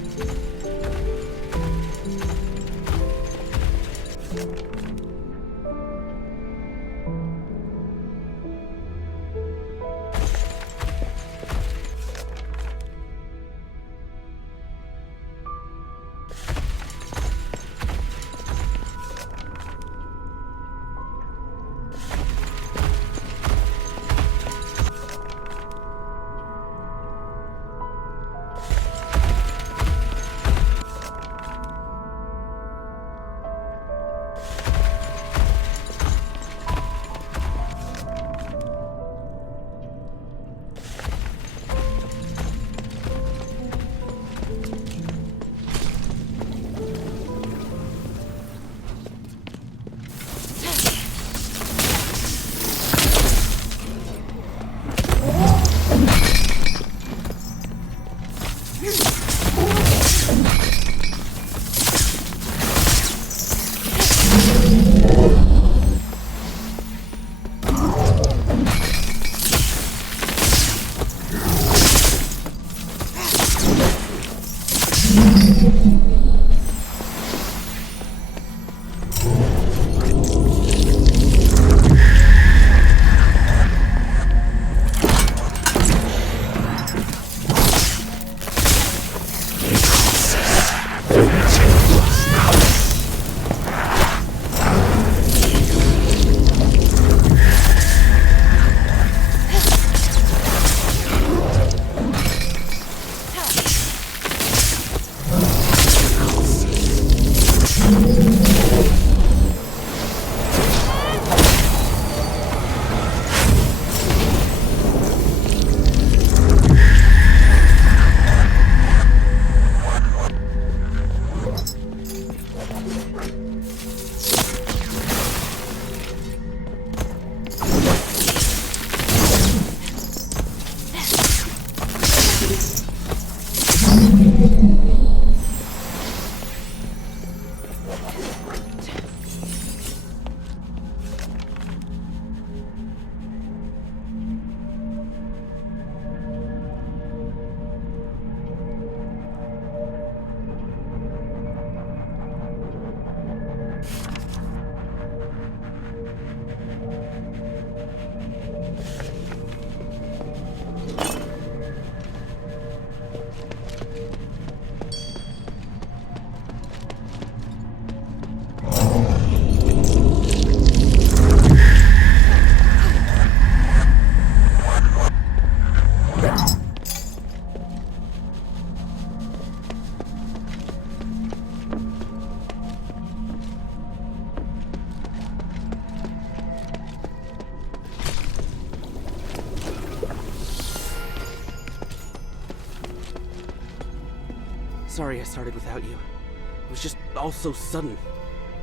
sorry I started without you. It was just all so sudden.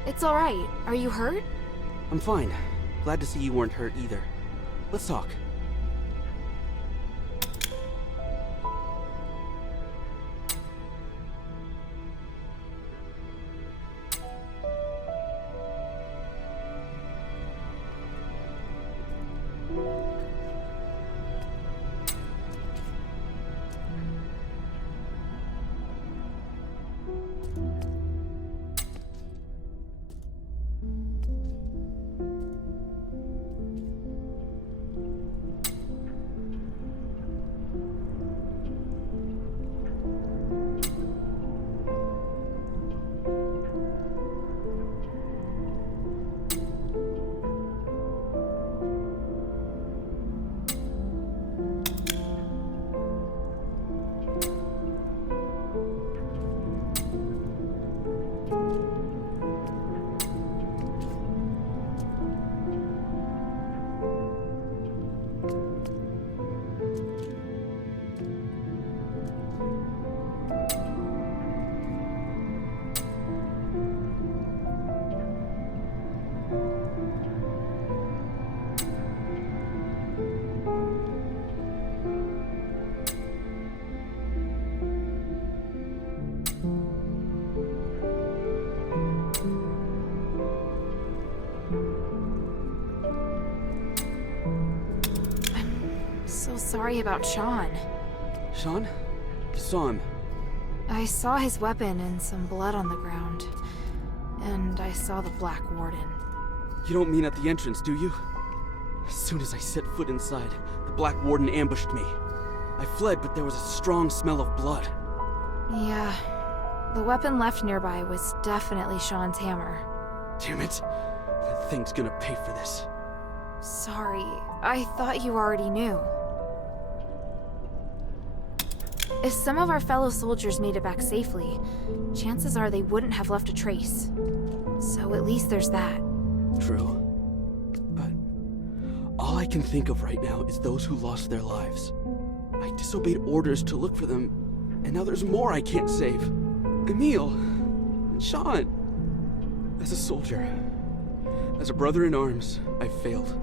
It's alright. Are you hurt? I'm fine. Glad to see you weren't hurt either. Let's talk. Sorry about Sean. Sean? You saw him. I saw his weapon and some blood on the ground. And I saw the Black Warden. You don't mean at the entrance, do you? As soon as I set foot inside, the Black Warden ambushed me. I fled, but there was a strong smell of blood. Yeah. The weapon left nearby was definitely Sean's hammer. Damn it. That thing's gonna pay for this. Sorry. I thought you already knew. If some of our fellow soldiers made it back safely, chances are they wouldn't have left a trace. So at least there's that. True. But all I can think of right now is those who lost their lives. I disobeyed orders to look for them, and now there's more I can't save. Emil and Sean. As a soldier, as a brother in arms, I failed.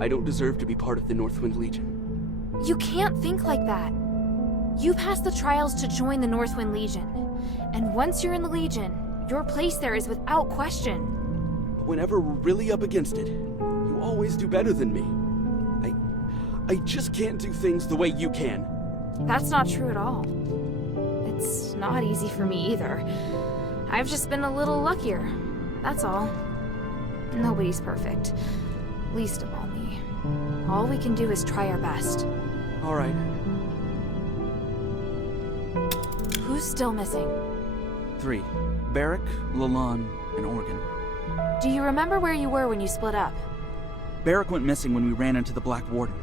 I don't deserve to be part of the Northwind Legion. You can't think like that. You passed the trials to join the Northwind Legion. And once you're in the Legion, your place there is without question. But whenever we're really up against it, you always do better than me. I just can't do things the way you can. That's not true at all. It's not easy for me either. I've just been a little luckier. That's all. Nobody's perfect. Least of all me. All we can do is try our best. All right. Who's still missing? 3. Barrick, Lalon, and Organ. Do you remember where you were when you split up? Barrick went missing when we ran into the Black Warden.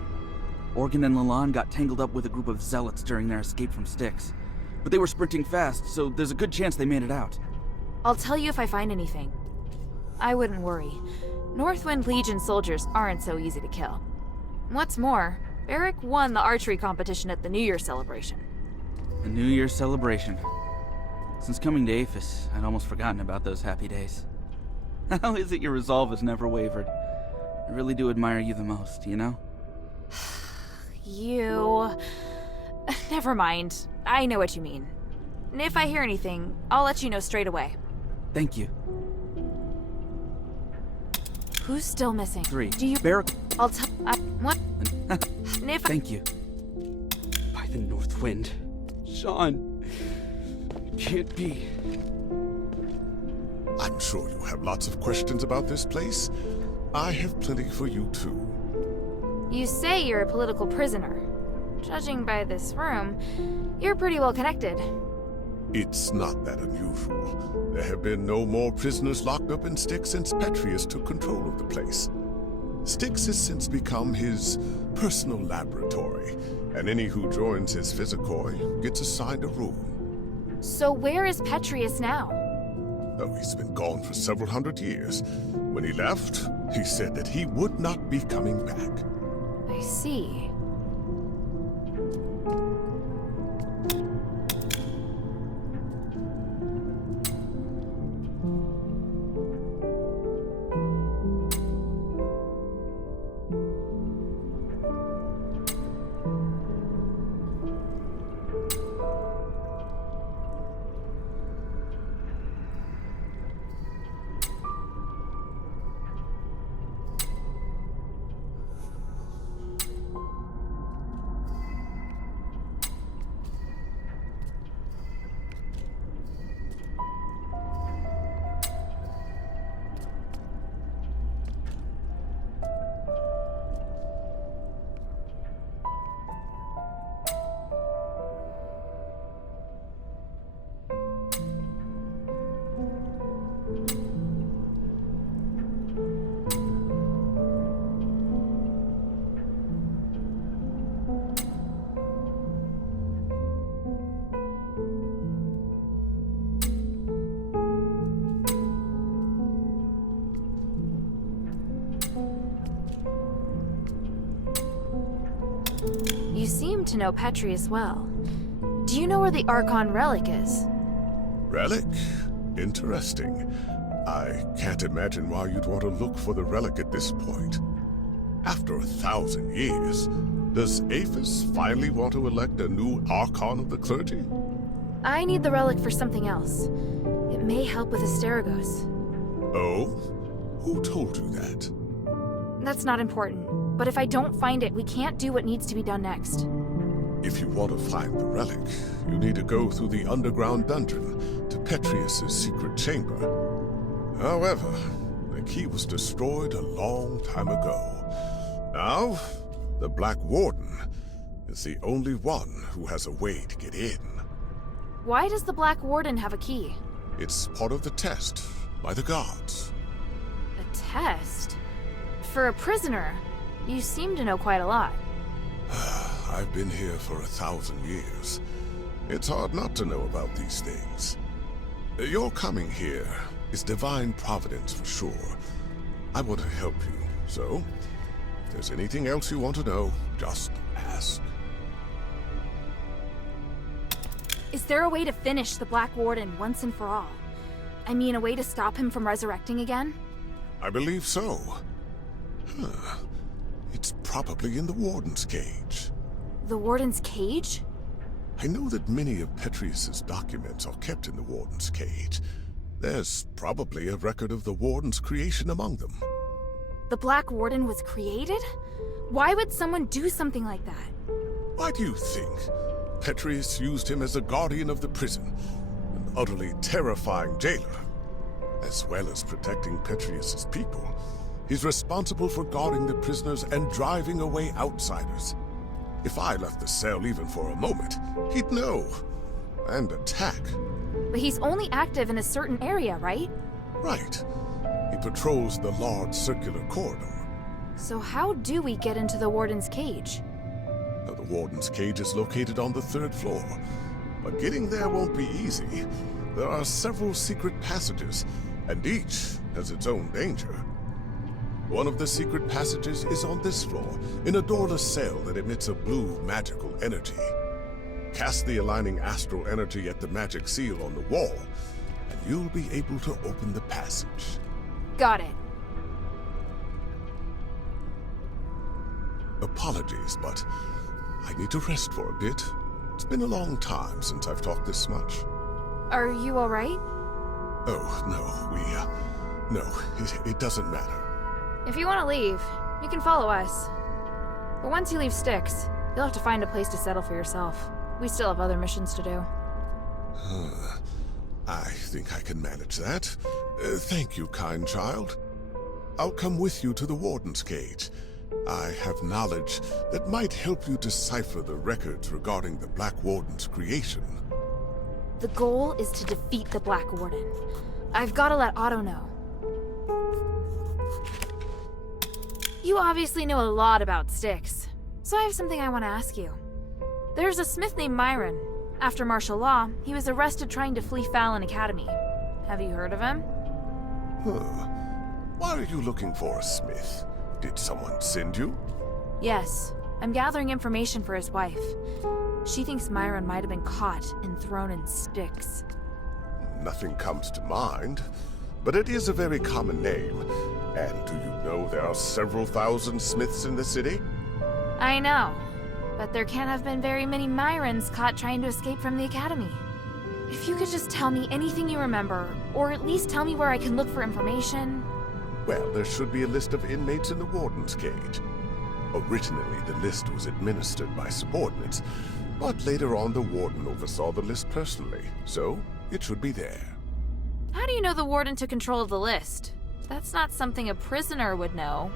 Organ and Lalon got tangled up with a group of zealots during their escape from Styx. But they were sprinting fast, so there's a good chance they made it out. I'll tell you if I find anything. I wouldn't worry. Northwind Legion soldiers aren't so easy to kill. What's more, Barrick won the archery competition at the New Year celebration. The New Year's celebration. Since coming to Aphis, I'd almost forgotten about those happy days. How is it your resolve has never wavered? I really do admire you the most, you know? You... Never mind. I know what you mean. If I hear anything, I'll let you know straight away. Thank you. Who's still missing? 3. Do you... Barrick... I'll tell... What? Thank you. By the North Wind. Sean... Can't be. I'm sure you have lots of questions about this place. I have plenty for you too. You say you're a political prisoner. Judging by this room, you're pretty well connected. It's not that unusual. There have been no more prisoners locked up in Styx since Petrius took control of the place. Styx has since become his personal laboratory, and any who joins his physicoi gets assigned a room. So where is Petrius now? Oh, he's been gone for several hundred years. When he left, he said that he would not be coming back. I see. You seem to know Petrius well. Do you know where the Archon relic is? Relic? Interesting. I can't imagine why you'd want to look for the relic at this point. After 1,000 years, does Aphis finally want to elect a new Archon of the clergy? I need the relic for something else. It may help with Asterigos. Oh? Who told you that? That's not important, but if I don't find it, we can't do what needs to be done next. If you want to find the relic, you need to go through the underground dungeon to Petrius's secret chamber. However, the key was destroyed a long time ago. Now, the Black Warden is the only one who has a way to get in. Why does the Black Warden have a key? It's part of the test by the gods. A test? For a prisoner, you seem to know quite a lot. I've been here for 1,000 years. It's hard not to know about these things. Your coming here is divine providence for sure. I want to help you, so if there's anything else you want to know, just ask. Is there a way to finish the Black Warden once and for all? I mean, a way to stop him from resurrecting again? I believe so. Huh. It's probably in the Warden's cage. The Warden's cage? I know that many of Petrius's documents are kept in the Warden's cage. There's probably a record of the Warden's creation among them. The Black Warden was created? Why would someone do something like that? Why do you think? Petrius used him as a guardian of the prison, an utterly terrifying jailer. As well as protecting Petrius's people, he's responsible for guarding the prisoners and driving away outsiders. If I left the cell even for a moment, he'd know. And attack. But he's only active in a certain area, right? Right. He patrols the large circular corridor. So how do we get into the Warden's cage? Now, the Warden's cage is located on the 3rd floor. But getting there won't be easy. There are several secret passages, and each has its own danger. One of the secret passages is on this floor, in a doorless cell that emits a blue magical energy. Cast the aligning astral energy at the magic seal on the wall, and you'll be able to open the passage. Got it. Apologies, but I need to rest for a bit. It's been a long time since I've talked this much. Are you alright? Oh, no, it doesn't matter. If you want to leave, you can follow us. But once you leave Styx, you'll have to find a place to settle for yourself. We still have other missions to do. I think I can manage that. Thank you, kind child. I'll come with you to the Warden's cage. I have knowledge that might help you decipher the records regarding the Black Warden's creation. The goal is to defeat the Black Warden. I've got to let Otto know. You obviously know a lot about Styx, so I have something I want to ask you. There's a smith named Myron. After martial law, he was arrested trying to flee Fallon Academy. Have you heard of him? Why are you looking for a smith? Did someone send you? Yes. I'm gathering information for his wife. She thinks Myron might have been caught and thrown in Styx. Nothing comes to mind, but it is a very common name. And do you know there are several thousand smiths in the city? I know, but there can't have been very many Myrons caught trying to escape from the academy. If you could just tell me anything you remember, or at least tell me where I can look for information. Well, there should be a list of inmates in the Warden's cage. Originally, the list was administered by subordinates, but later on the Warden oversaw the list personally, so it should be there. How do you know the Warden took control of the list? That's not something a prisoner would know.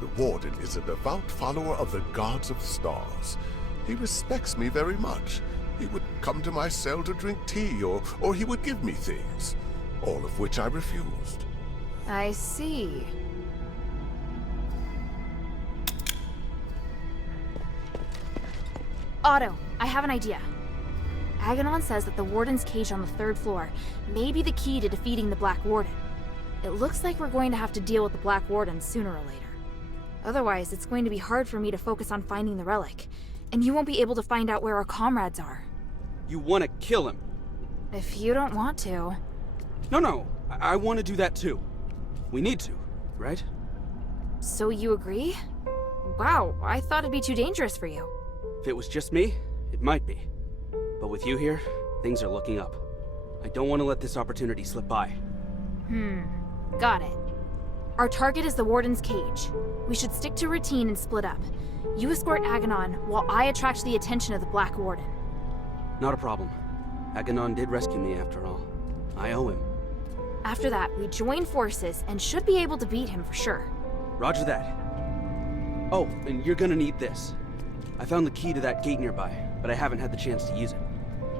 The Warden is a devout follower of the gods of stars. He respects me very much. He would come to my cell to drink tea, or he would give me things, all of which I refused. I see. Otto, I have an idea. Aganon says that the Warden's cage on the 3rd floor may be the key to defeating the Black Warden. It looks like we're going to have to deal with the Black Warden sooner or later. Otherwise, it's going to be hard for me to focus on finding the relic. And you won't be able to find out where our comrades are. You want to kill him? If you don't want to. No. I want to do that too. We need to, right? So you agree? Wow, I thought it'd be too dangerous for you. If it was just me, it might be. But with you here, things are looking up. I don't want to let this opportunity slip by. Got it. Our target is the Warden's cage. We should stick to routine and split up. You escort Aganon, while I attract the attention of the Black Warden. Not a problem. Aganon did rescue me after all. I owe him. After that, we join forces and should be able to beat him for sure. Roger that. Oh, and you're gonna need this. I found the key to that gate nearby, but I haven't had the chance to use it.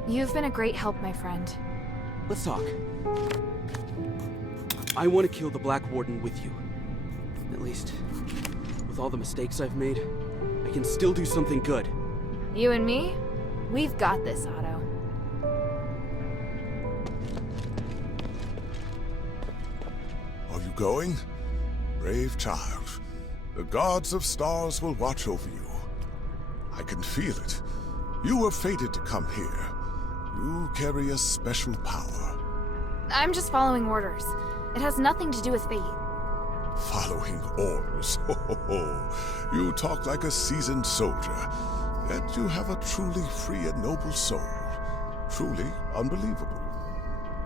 You've been a great help, my friend. Let's talk. I want to kill the Black Warden with you. At least, with all the mistakes I've made, I can still do something good. You and me? We've got this, Otto. Are you going? Brave child. The gods of stars will watch over you. I can feel it. You were fated to come here. You carry a special power. I'm just following orders. It has nothing to do with fate. Following orders. You talk like a seasoned soldier. Yet you have a truly free and noble soul. Truly unbelievable.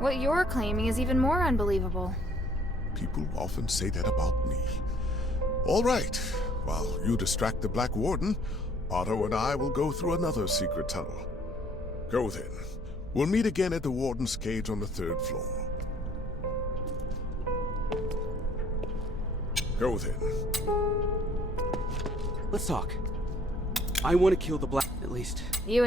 What you're claiming is even more unbelievable. People often say that about me. All right. While you distract the Black Warden, Otto and I will go through another secret tunnel. Go then. We'll meet again at the Warden's cage on the 3rd floor. Go then. Let's talk. I want to kill the Black... At least... You